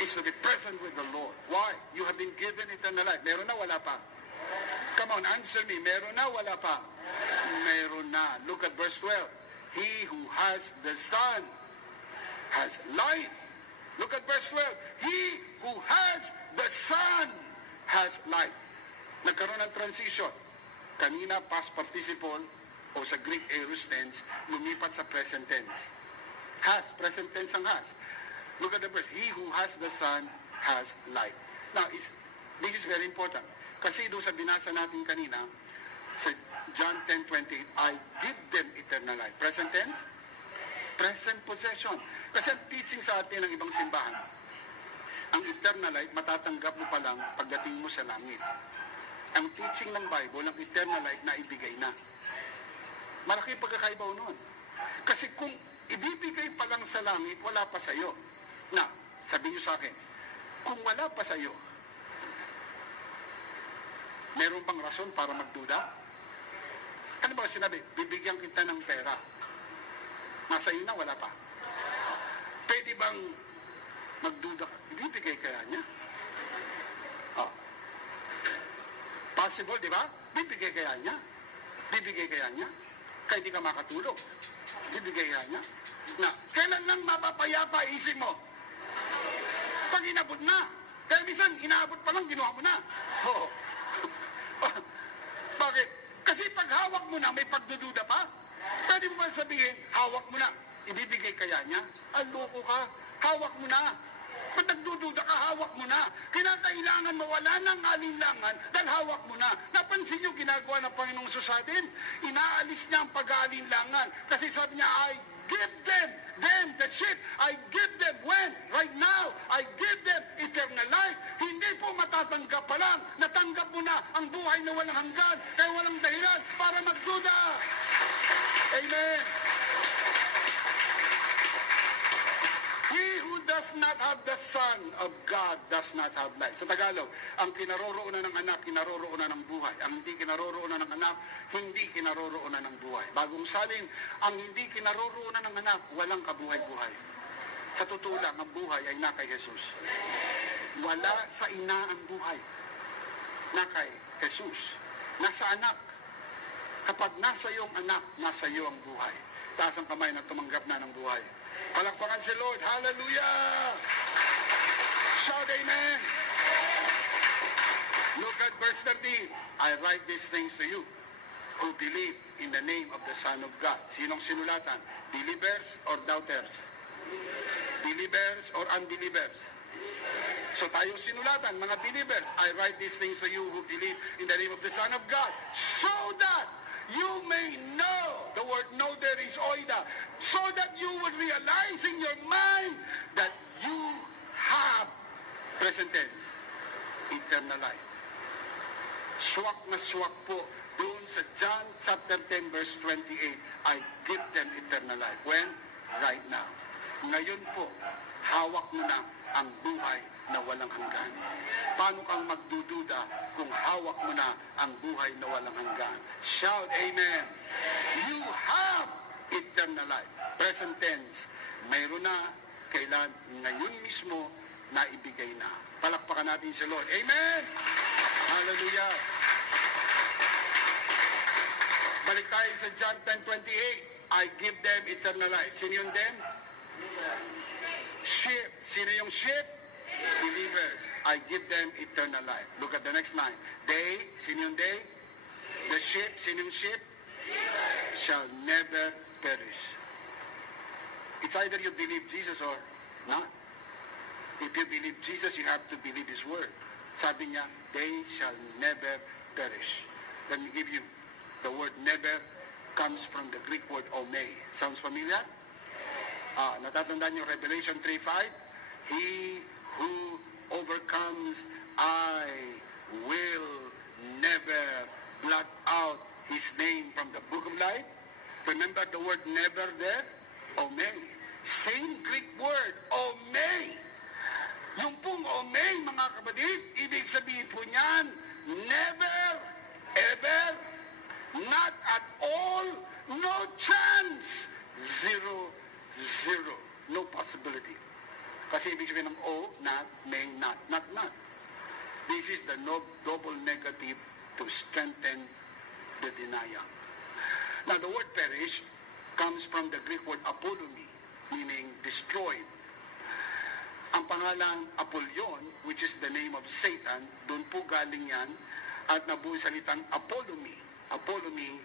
is to be present with the Lord. Why? You have been given eternal life. Meron na, wala pa? Come on, answer me. Meron na, wala pa? Meron na. Look at verse 12. He who has the Son has life. Look at verse 12. He who has the Son has life. Nagkaroon ng transition. Kanina, past participle o sa Greek aorist tense, lumipat sa present tense. Has, present tense ang has. Look at the verse. He who has the Son has life. Now, this is very important. Kasi doon sa binasa natin kanina, sa John 10:28, I give them eternal life. Present tense? Present possession. Kasi ang teaching sa atin ng ibang simbahan, ang eternal life, matatanggap mo pa lang pagdating mo sa langit. Ang teaching ng Bible, ang eternal life na ibigay na. Malaki pagkakaiba noon. Kasi kung ibibigay pa lang sa langit, wala pa sa iyo. Na, sabihin niyo sa akin, kung wala pa sa iyo, meron bang rason para magduda? Ano ba sinabi? Bibigyan kita ng pera. Nasa iyo na, wala pa. Pwede bang magduda ka? Bibigay kaya niya? Possible, di ba? Bibigay kaya niya? Bibigay kaya niya? Kaya hindi ka makatulog. Bibigay kaya niya? Na, kailan lang mapapayapa isip mo? Pag inabot na. Kaya minsan, inaabot pa lang, ginawa mo na. Oo. Bakit? Kasi pag hawak mo na, may pagdududa pa. Pwede mo ba sabihin, hawak mo na, ibibigay kaya niya? Loko ka, hawak mo na. Pag nagdududa ka, hawak mo na. Kinakailangan mawala ng alinlangan dahil hawak mo na. Napansin niyo ginagawa ng Panginoong Sus sa atin? Inaalis niya ang pag-aalinlangan. Kasi sabi niya, I give them, the sheep, I give them when? Right now, I give them eternal life. Hindi po matatanggap pa lang. Natanggap mo na ang buhay na walang hanggan, kaya walang dahilan para magduda. Amen. He who does not have the Son of God does not have life. Sa Tagalog, ang kinaroroonan ng anak, kinaroroonan ng buhay. Ang hindi kinaroroonan ng anak, hindi kinaroroonan ng buhay. Bagong salin, ang hindi kinaroroonan ng anak, walang kabuhay-buhay. Sa totoo lang, ang buhay ay na kay Jesus. Wala sa ina ang buhay. Na kay Jesus. Nasa anak. Kapag nasa iyong anak, nasa iyo ang buhay. Taas ang kamay na tumanggap na ng buhay. Palakpakan si Lord. Hallelujah! Shout amen! Look at verse 13. I write these things to you who believe in the name of the Son of God. Sinong sinulatan? Believers or doubters? Believers or unbelievers? So tayo sinulatan, mga believers. I write these things to you who believe in the name of the Son of God, so that you may know. The word know there is oida. So that you would realize in your mind that you have, present tense, eternal life. Swak na swak po doon sa John chapter 10 verse 28, I give them eternal life. When? Right now. Ngayon po, hawak mo na ang buhay na walang hanggan. Paano kang magdududa kung hawak mo na ang buhay na walang hanggan? Shout amen. You have eternal life. Present tense. Mayroon na, kailan ngayon mismo na ibigay na. Palakpakan natin si Lord. Amen. Hallelujah. Balik tayo sa John 10:28. I give them eternal life. Sino yun them? Sheep. Sino yung sheep? Believers. I give them eternal life. Look at the next line. They, sino yung they? The sheep, sino yung sheep? Shall never perish. It's either you believe Jesus or not. If you believe Jesus, you have to believe His word. Sabi niya, they shall never perish. Let me give you, the word never comes from the Greek word omei. Sounds familiar? Natatandaan niyo Revelation 3:5? He who overcomes, I will never blot out his name from the book of life. Remember the word never there? Omei. Same Greek word, omei. Yung pong omei, mga kapatid, ibig sabihin po niyan, never, ever, not at all, no chance, zero, zero, no possibility. Kasi ibig sabihin ng o, not, may, not. This is the double negative to strengthen the denial. Now, the word perish comes from the Greek word apolumi, meaning destroyed. Ang pangalang Apollyon, which is the name of Satan, doon po galing yan, at nabuo salitang apolumi. Apolumi,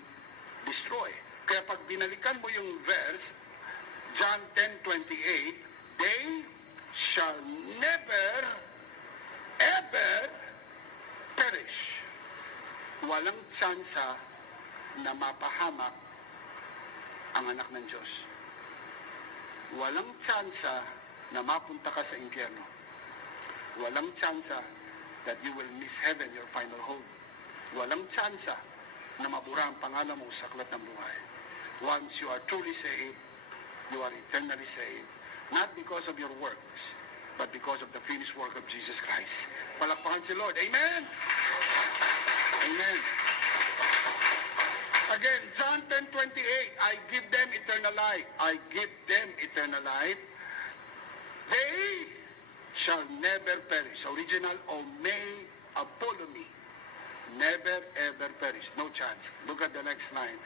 destroy. Kaya pag binalikan mo yung verse, John 10:28, they shall never, ever perish. Walang tsansa na mapahamak ang anak ng Diyos. Walang tsansa na mapunta ka sa impyerno. Walang tsansa that you will miss heaven, your final home. Walang tsansa na mabura ang pangalan mo sa aklat ng buhay. Once you are truly saved, you are eternally saved. Not because of your works, but because of the finished work of Jesus Christ. Palakpakan si Lord. Amen! Amen. Again, John 10:28, I give them eternal life. I give them eternal life. They shall never perish. Original, omei, apolumi. Never ever perish. No chance. Look at the next line.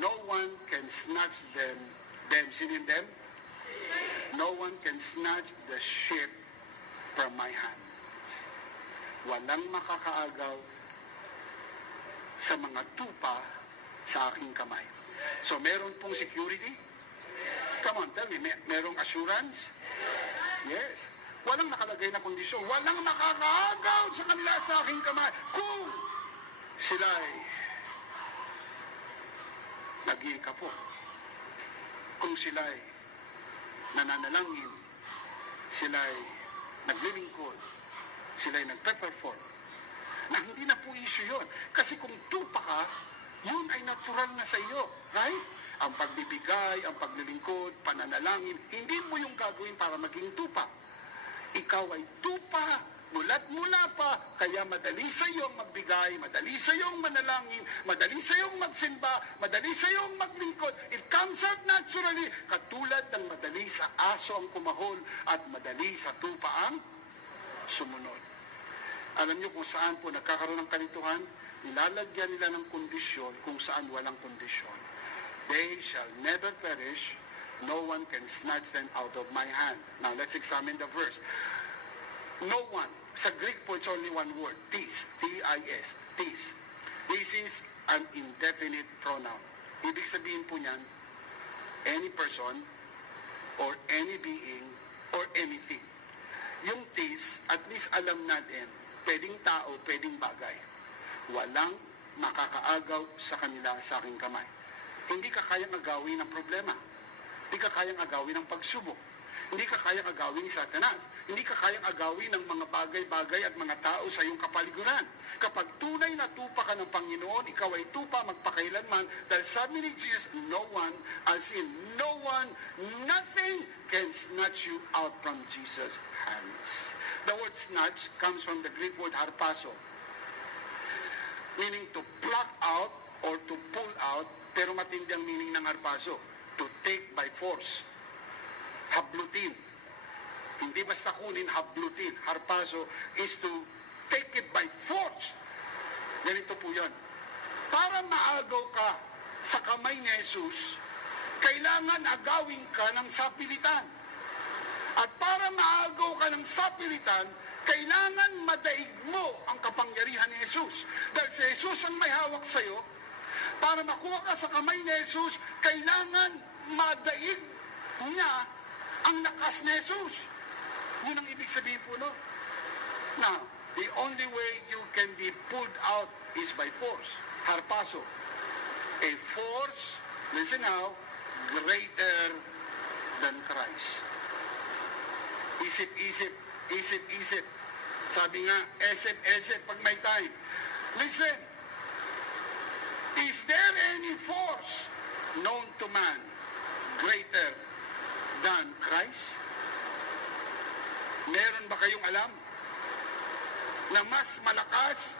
No one can snatch them, sino them? No one can snatch the sheep from my hand. Walang makakaagaw sa mga tupa sa aking kamay. So, meron pong security? Come on, tell me, merong assurance? Yes. Walang nakalagay na kondisyon. Walang makakaagaw sa kanila sa aking kamay. Kung sila ay nag-iikapo, kung sila ay nananalangin, sila ay naglilingkod, sila ay nagpe-perform, na hindi na po issue yun. Kasi kung tupa ka, yun ay natural na sa iyo. Right? Ang pagbibigay, ang paglilingkod, pananalangin, hindi mo yung gagawin para maging tupa. Ikaw ay tupa, mulat-mula pa, kaya madali sa iyo ang magbigay, madali sa iyo ang manalangin, madali sa iyo ang magsimba, madali sa iyo ang maglingkod. It comes out naturally, katulad ng madali sa aso ang kumahol at madali sa tupa ang sumunod. Alam niyo kung saan po nagkakaroon ng kalituhan? nilalagyan nila ng kondisyon kung saan walang kondisyon. They shall never perish, no one can snatch them out of my hand. Now, let's examine the verse. No one. Sa Greek po, it's only one word. Tis. T-I-S. Tis. This is an indefinite pronoun. Ibig sabihin po niyan, any person, or any being, or anything. Yung tis, at least alam natin, pwedeng tao, pwedeng bagay. Walang makakaagaw sa kanila sa aking kamay. Hindi ka kayang agawin ng problema. Hindi ka kayang agawin ng pagsubok. Hindi ka kayang agawin ni Satanas. Hindi ka kayang agawin ng mga bagay-bagay at mga tao sa iyong kapaligiran. Kapag tunay na tupa ka ng Panginoon, ikaw ay tupa magpakailanman. Dahil sabi ni Jesus, no one, as in no one, nothing can snatch you out from Jesus' hands. The word snatch comes from the Greek word harpazo, meaning to pluck out or to pull out, pero matindi ang meaning ng harpazo, to take by force. Hablutin. Hindi basta kunin, hablutin. Harpazo is to take it by force. Ganito po yan. Para maagaw ka sa kamay ni Jesus, kailangan agawin ka ng sapilitan. At para maagaw ka ng sapilitan, kailangan madaig mo ang kapangyarihan ni Jesus. Dahil si Jesus ang may hawak sa iyo, para makuha ka sa kamay ni Jesus, kailangan madaig niya ang lakas ni Jesus. Yun ang ibig sabihin po, no? Now, the only way you can be pulled out is by force. Harpazo. A force, listen now, greater than Christ. Isip-isip, isip-isip. Sabi nga, esip-esip pag may time. Listen, is there any force known to man greater than Christ? Meron ba kayong alam na mas malakas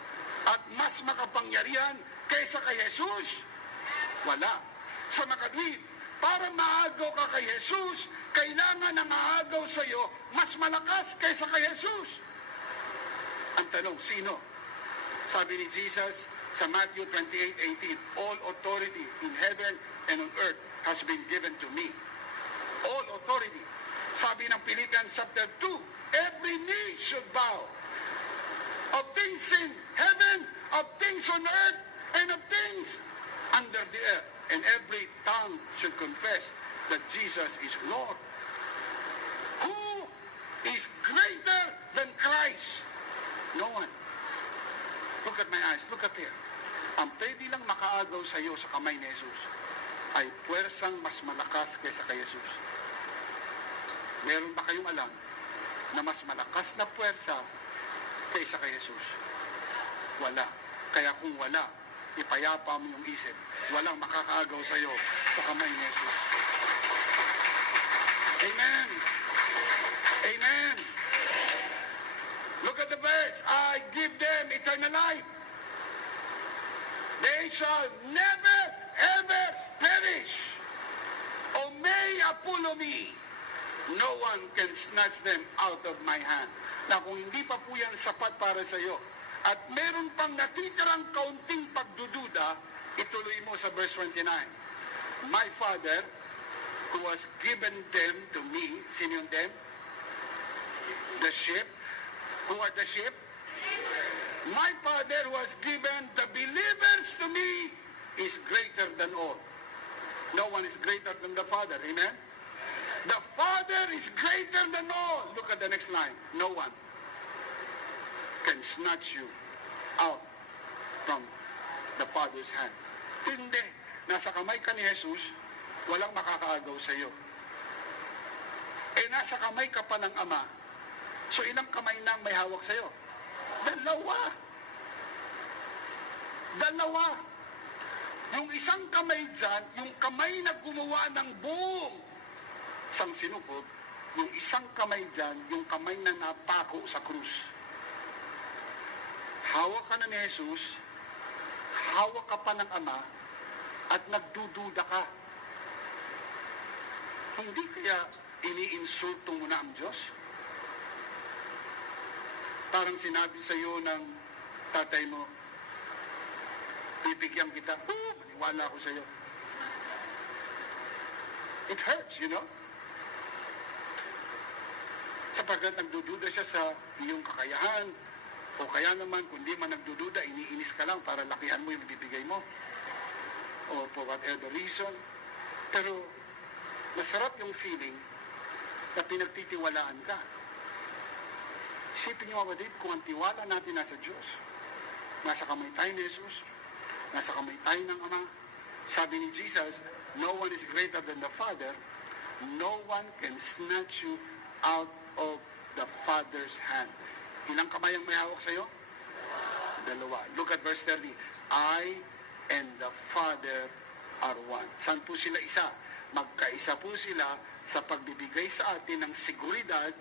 at mas makapangyarihan kaysa kay Jesus? Wala. Sa makadwid, para maagaw ka kay Jesus, kailangan na maagaw sa iyo mas malakas kaysa kay Jesus. Ang tanong, sino? Sabi ni Jesus sa Matthew 28:18, all authority in heaven and on earth has been given to me. All authority. Sabi ng Philippians chapter 2, every knee should bow. Of things in heaven, of things on earth, and of things under the earth. And every tongue should confess that Jesus is Lord. Who is greater than Christ? No one. Look at my eyes. Look up here. Ang pwede lang makaagaw sa iyo sa kamay ni Jesus ay puwersang mas malakas kaysa kay Jesus. Meron ba kayong alam na mas malakas na puwersa kaysa kay Jesus? Wala. Kaya kung wala, ipayapa mo yung isip. Walang makakaagaw sa iyo sa kamay ni Jesus. Amen. Amen. Look at the verse. I give them eternal life. They shall never, ever perish. Omei apulomi. No one can snatch them out of my hand. Na kung hindi pa po yan sapat para sa iyo, at meron pang natitirang kaunting pagdududa, ituloy mo sa verse 29. My Father, who has given them to me, sino yung them? The sheep. Who are the sheep? My Father who has given the believers to me is greater than all. No one is greater than the Father. Amen? The Father is greater than all. Look at the next line. No one can snatch you out from the Father's hand. Hindi. Nasa kamay ka ni Jesus, walang makakaagaw sa iyo. Nasa kamay ka pa ng Ama. So ilang kamay nang may hawak sa iyo? Dalawa. Dalawa. Yung isang kamay dyan, yung kamay na gumawa ng buong sang sinupog, yung isang kamay dyan, yung kamay na napako sa krus. Hawak ka na ni Jesus, hawak ka pa ng Ama, at nagdududa ka. Hindi kaya iniinsulto mo na ang Diyos? Parang sinabi sa iyo ng tatay mo, bibigyan kita, maniwala ako sa iyo. It hurts, you know? Sapagkat nagdududa siya sa iyong kakayahan, o kaya naman, kung di man nagdududa, iniinis ka lang para lakihan mo yung bibigay mo. O for whatever reason. Pero, masarap yung feeling na pinagtitiwalaan ka. Isipin niyo, kapatid, kung ang tiwala natin nasa Diyos, nasa kamay tayo ni Jesus, nasa kamay tayo ng Ama. Sabi ni Jesus, no one is greater than the Father. No one can snatch you out of the Father's hand. Ilang kamay ang may hawak sa'yo? Dalawa. Look at verse 30. I and the Father are one. Saan po sila isa? Magkaisa po sila sa pagbibigay sa atin ng seguridad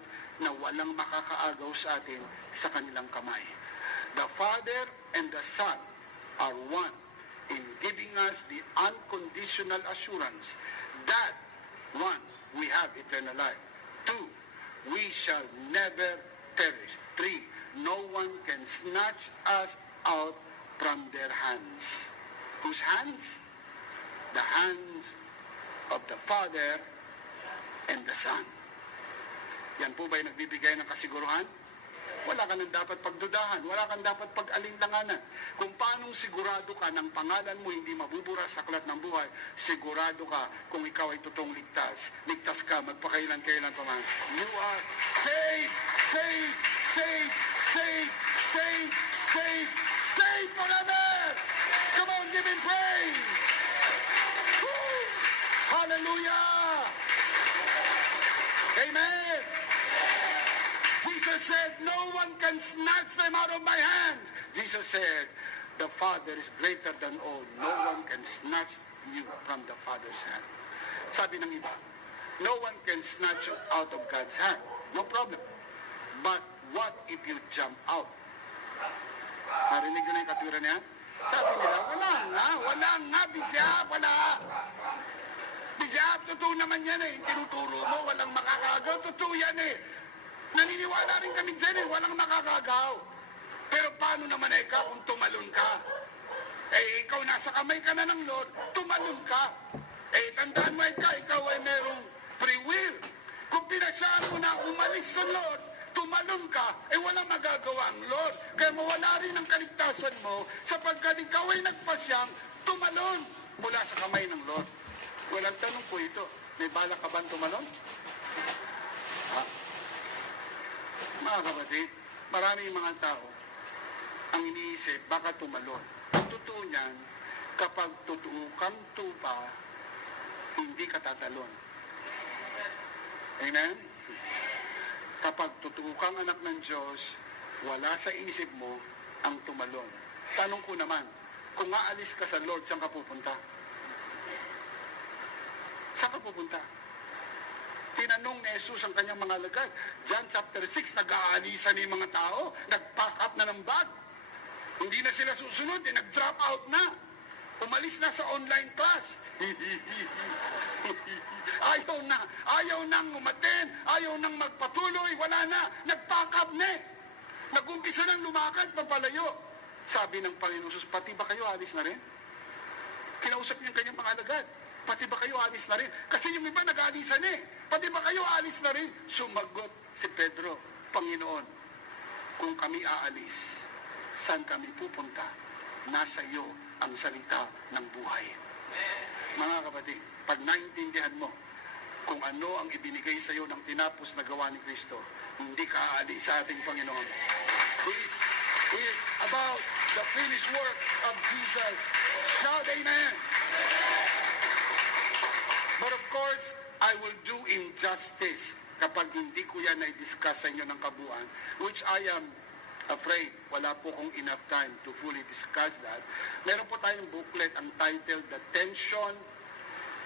na walang makakaagaw sa atin sa kanilang kamay. The Father and the Son are one in giving us the unconditional assurance that, one, we have eternal life. Two, we shall never perish. Three, no one can snatch us out from their hands. Whose hands? The hands of the Father and the Son. Yan po ba yung nagbibigay ng kasiguruhan? Wala ka nang dapat pagdudahan. Wala kang dapat pag-alinlanganan. Kung paanong sigurado ka ng pangalan mo hindi mabubura sa aklat ng buhay, sigurado ka kung ikaw ay totoong ligtas. Ligtas ka, magpakailan-kailan pa man. You are saved, saved, saved, saved, saved, saved, saved forever! Come on, give him praise! Woo! Hallelujah! Amen! Jesus said, no one can snatch them out of my hands. Jesus said, the Father is greater than all. No one can snatch you from the Father's hand. Sabi ng iba, no one can snatch you out of God's hand. No problem. But what if you jump out? Narinig nyo na yung katwiran niya? Sabi nila, wala nga, Bishop, wala. Bishop, totoo naman yan eh. Tinuturo mo, walang makakagaw. Totoo yan eh. Naniniwala rin kami dyan eh, walang makakagaw. Pero paano naman ikaw kung tumalon ka? Eh, ikaw nasa kamay ka na ng Lord, tumalon ka. Eh, tandaan mo ikaw ay merong free will. Kung pinasaan mo na umalis sa Lord, tumalon ka, eh walang magagawa ang Lord. Kaya mawala rin ang kaligtasan mo sapagkat ikaw ay nagpasyang tumalon mula sa kamay ng Lord. Walang tanong po ito, may balak ka ba tumalon? Ha? Mga kapatid, maraming mga tao ang iniisip, baka tumalon. Ang totoo niyan, kapag totoo kang tupa, hindi ka tatalon. Amen? Kapag totoo kang anak ng Diyos, wala sa isip mo ang tumalon. Tanong ko naman, kung aalis ka sa Lord, saan ka pupunta? Saan ka pupunta? Tinanong ni Jesus ang kanyang mga alagad. John chapter 6, nag-aalisan ni mga tao, nag-pack up na ng bag. Hindi na sila susunod, nag-drop out na. Umalis na sa online class. Ayaw nang umaten, ayaw nang magpatuloy, wala na, nag-pack up na. Nag-umpisa nang lumakad, papalayo. Sabi ng Panginoon Jesus, pati ba kayo alis na rin? Kinausap niya ang kanyang mga alagad. Pati ba kayo alis na rin? Kasi yung iba nag-aalisan eh. Pati ba kayo alis na rin? Sumagot si Pedro, Panginoon, kung kami aalis, saan kami pupunta? Nasa iyo ang salita ng buhay. Mga kapatid, pag naintindihan mo kung ano ang ibinigay sa iyo ng tinapos na gawa ni Kristo, hindi ka aalis sa ating Panginoon. This is about the finished work of Jesus. Shout amen! But of course, I will do injustice kapag hindi ko yan na-discuss sa inyo ng kabuuan, which I am afraid wala po kong enough time to fully discuss that. Meron po tayong booklet ang titled The Tension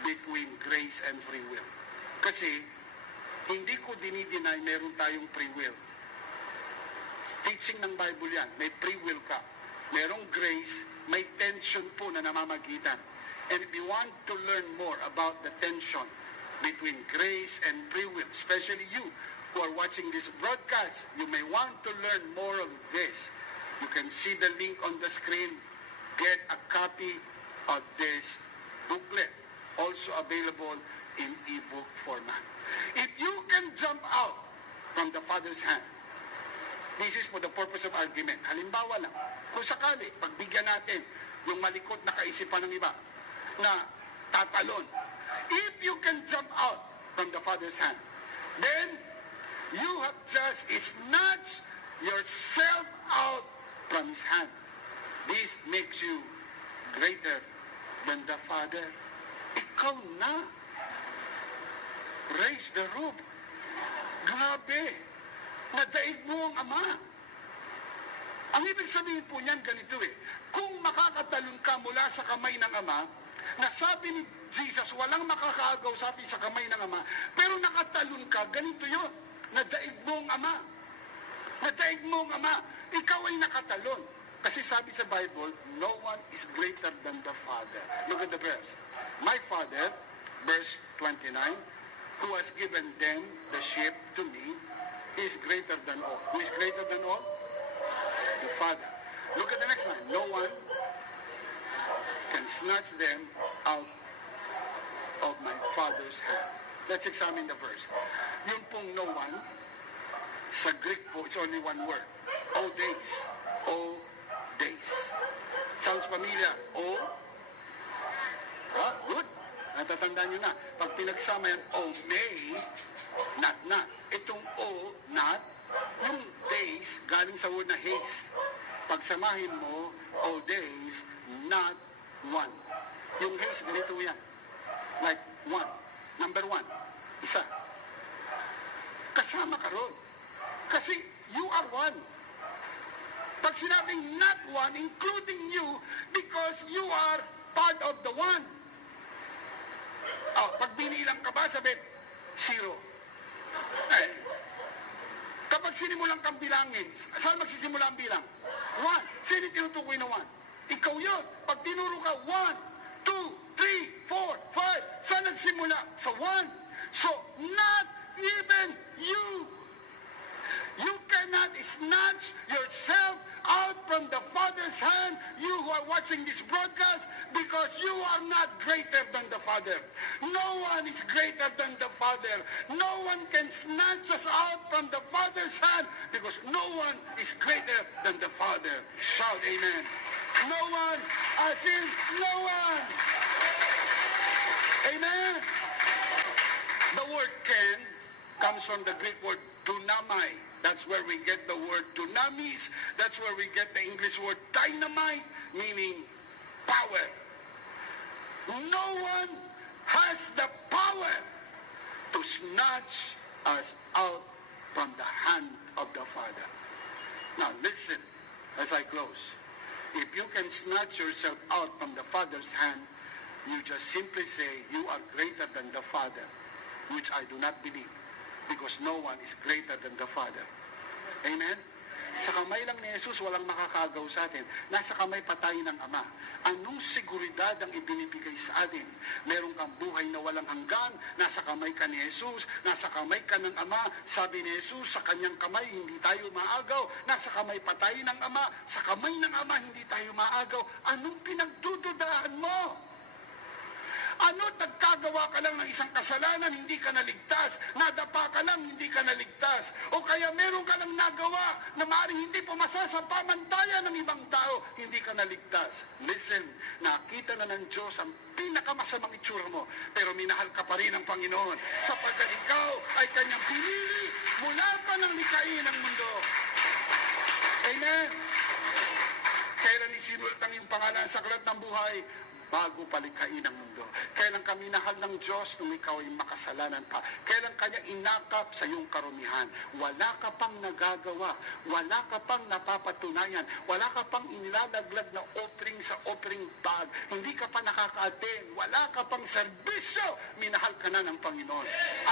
Between Grace and Free Will. Kasi, hindi ko dinideny meron tayong free will. Teaching ng Bible yan, may free will ka. Merong grace, may tension po na namamagitan. And if you want to learn more about the tension between grace and free will, especially you who are watching this broadcast, you may want to learn more of this. You can see the link on the screen. get a copy of this booklet, also available in ebook format. If you can jump out from the Father's hand, this is for the purpose of argument. Halimbawa lang, kung sakali, pagbigyan natin yung malikot na kaisipan ng iba na tatalon, if you can jump out from the Father's hand, then you have just snatched yourself out from His hand. This makes you greater than the Father. Ikaw na. Raise the roof. Grabe. Nadaig mo ang Ama. Ang ibig sabihin po niyan ganito kung makakatalon ka mula sa kamay ng Ama, na sabi ni Jesus, walang makakaagaw sabi sa kamay ng Ama, pero nakatalon ka, ganito yun. Nadaig mo ang Ama. Nadaig mo ang Ama. Ikaw ay nakatalon. Kasi sabi sa Bible, no one is greater than the Father. Look at the verse. My Father, verse 29, who has given them, the sheep, to me, is greater than all. Who is greater than all? The Father. Look at the next one. No one can snatch them out of my Father's hand. Let's examine the verse. Yung pong no one, sa Greek po, it's only one word. O days. O days. Sounds familiar? O? Good. Natatandaan nyo na. Pag pinagsama yan, O may, not. Itong O, not, yung days, galing sa word na haze. Pagsamahin mo, O days, not one. Yung haze, ganito yan. Like one. Number one. Isa. Kasama ka ron. Kasi you are one. Pag sinabing not one, including you, because you are part of the one. Pag binilang ka ba, sabi, 0. Kapag sinimulan kang bilangin, saan magsisimula ang bilang? 1. Sino tinutukoy na 1? Ikaw yun. Pag tinuro ka, 1, 2, 3, 4, 5. Saan nagsimula? Sa 1. So, not even you. You cannot snatch yourself out from the Father's hand, you who are watching this broadcast, because you are not greater than the Father. No one is greater than the Father. No one can snatch us out from the Father's hand, because no one is greater than the Father. Shout amen. No one, as in no one. Amen. The word "can" comes from the Greek word dunamai. That's where we get the word dunamis. That's where we get the English word dynamite, meaning power. No one has the power to snatch us out from the hand of the Father. Now listen as I close. If you can snatch yourself out from the Father's hand, you just simply say, you are greater than the Father, which I do not believe. Because no one is greater than the Father. Amen? Sa kamay lang ni Jesus, walang makakagaw sa atin. Nasa kamay pa tayo ng Ama. Anong seguridad ang ibinibigay sa atin? Meron kang buhay na walang hanggan. Nasa kamay ka ni Jesus. Nasa kamay ka ng Ama. Sabi ni Jesus, sa kanyang kamay hindi tayo maagaw. Nasa kamay pa tayo ng Ama. Sa kamay ng Ama hindi tayo maagaw. Anong pinagdududahan mo? Ano't nagkagawa ka lang ng isang kasalanan, hindi ka naligtas. Nadapa ka lang, hindi ka naligtas. O kaya meron ka lang nagawa na maaaring hindi pumasa sa pamantayan ng ibang tao, hindi ka naligtas. Listen, nakita na ng Diyos ang pinakamasamang itsura mo, pero minahal ka pa rin ng Panginoon, sapagkat ikaw ay kanyang pinili mula pa ng likhain ng mundo. Amen. Kailan isinulat ang iyong pangalan sa aklat ng buhay? Bago palikhain ang mundo. Kailan kami nahal ng Diyos nung ikaw ay makasalanan pa? Kailan kanya inakap sa iyong karumihan? Wala ka pang nagagawa. Wala ka pang napapatunayan. Wala ka pang inilalaglag na offering sa offering bag. Hindi ka pa nakaka-attend. Wala ka pang serbisyo. Minahal ka na ng Panginoon.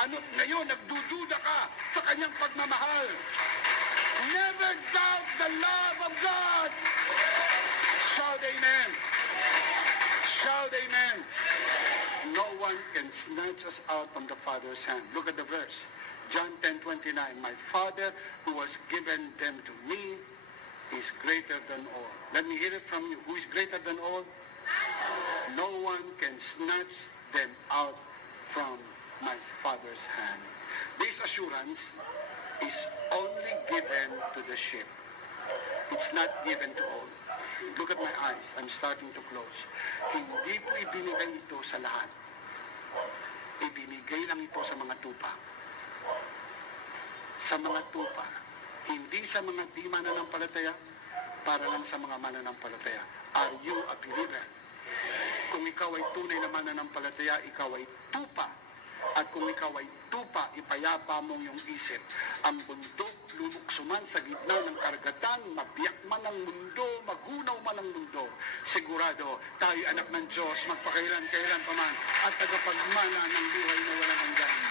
Ano't ngayon, nagdududa ka sa kanyang pagmamahal. Never doubt the love of God. Shout amen. Shout amen. No one can snatch us out from the Father's hand. Look at the verse. John 10:29. My Father who has given them to me is greater than all. Let me hear it from you. Who is greater than all? No one can snatch them out from my Father's hand. This assurance is only given to the sheep. It's not given to all. Look at my eyes. I'm starting to close. Hindi po ibinigay ito sa lahat. Ibinigay lang ito sa mga tupa. Sa mga tupa. Hindi sa mga di mananampalataya, para lang sa mga mananampalataya. Are you a believer? Kung ikaw ay tunay na mananampalataya, ikaw ay tupa. At kung ikaw ay tupa, ipayapa mong iyong isip. Ang bundok, lulukso man sa gitna ng karagatan, mabiyak man ang mundo, magunaw man ang mundo. Sigurado, tayo anak ng Diyos, magpakailan-kailan pa man, at tagapagmana ng buhay na walang hanggan.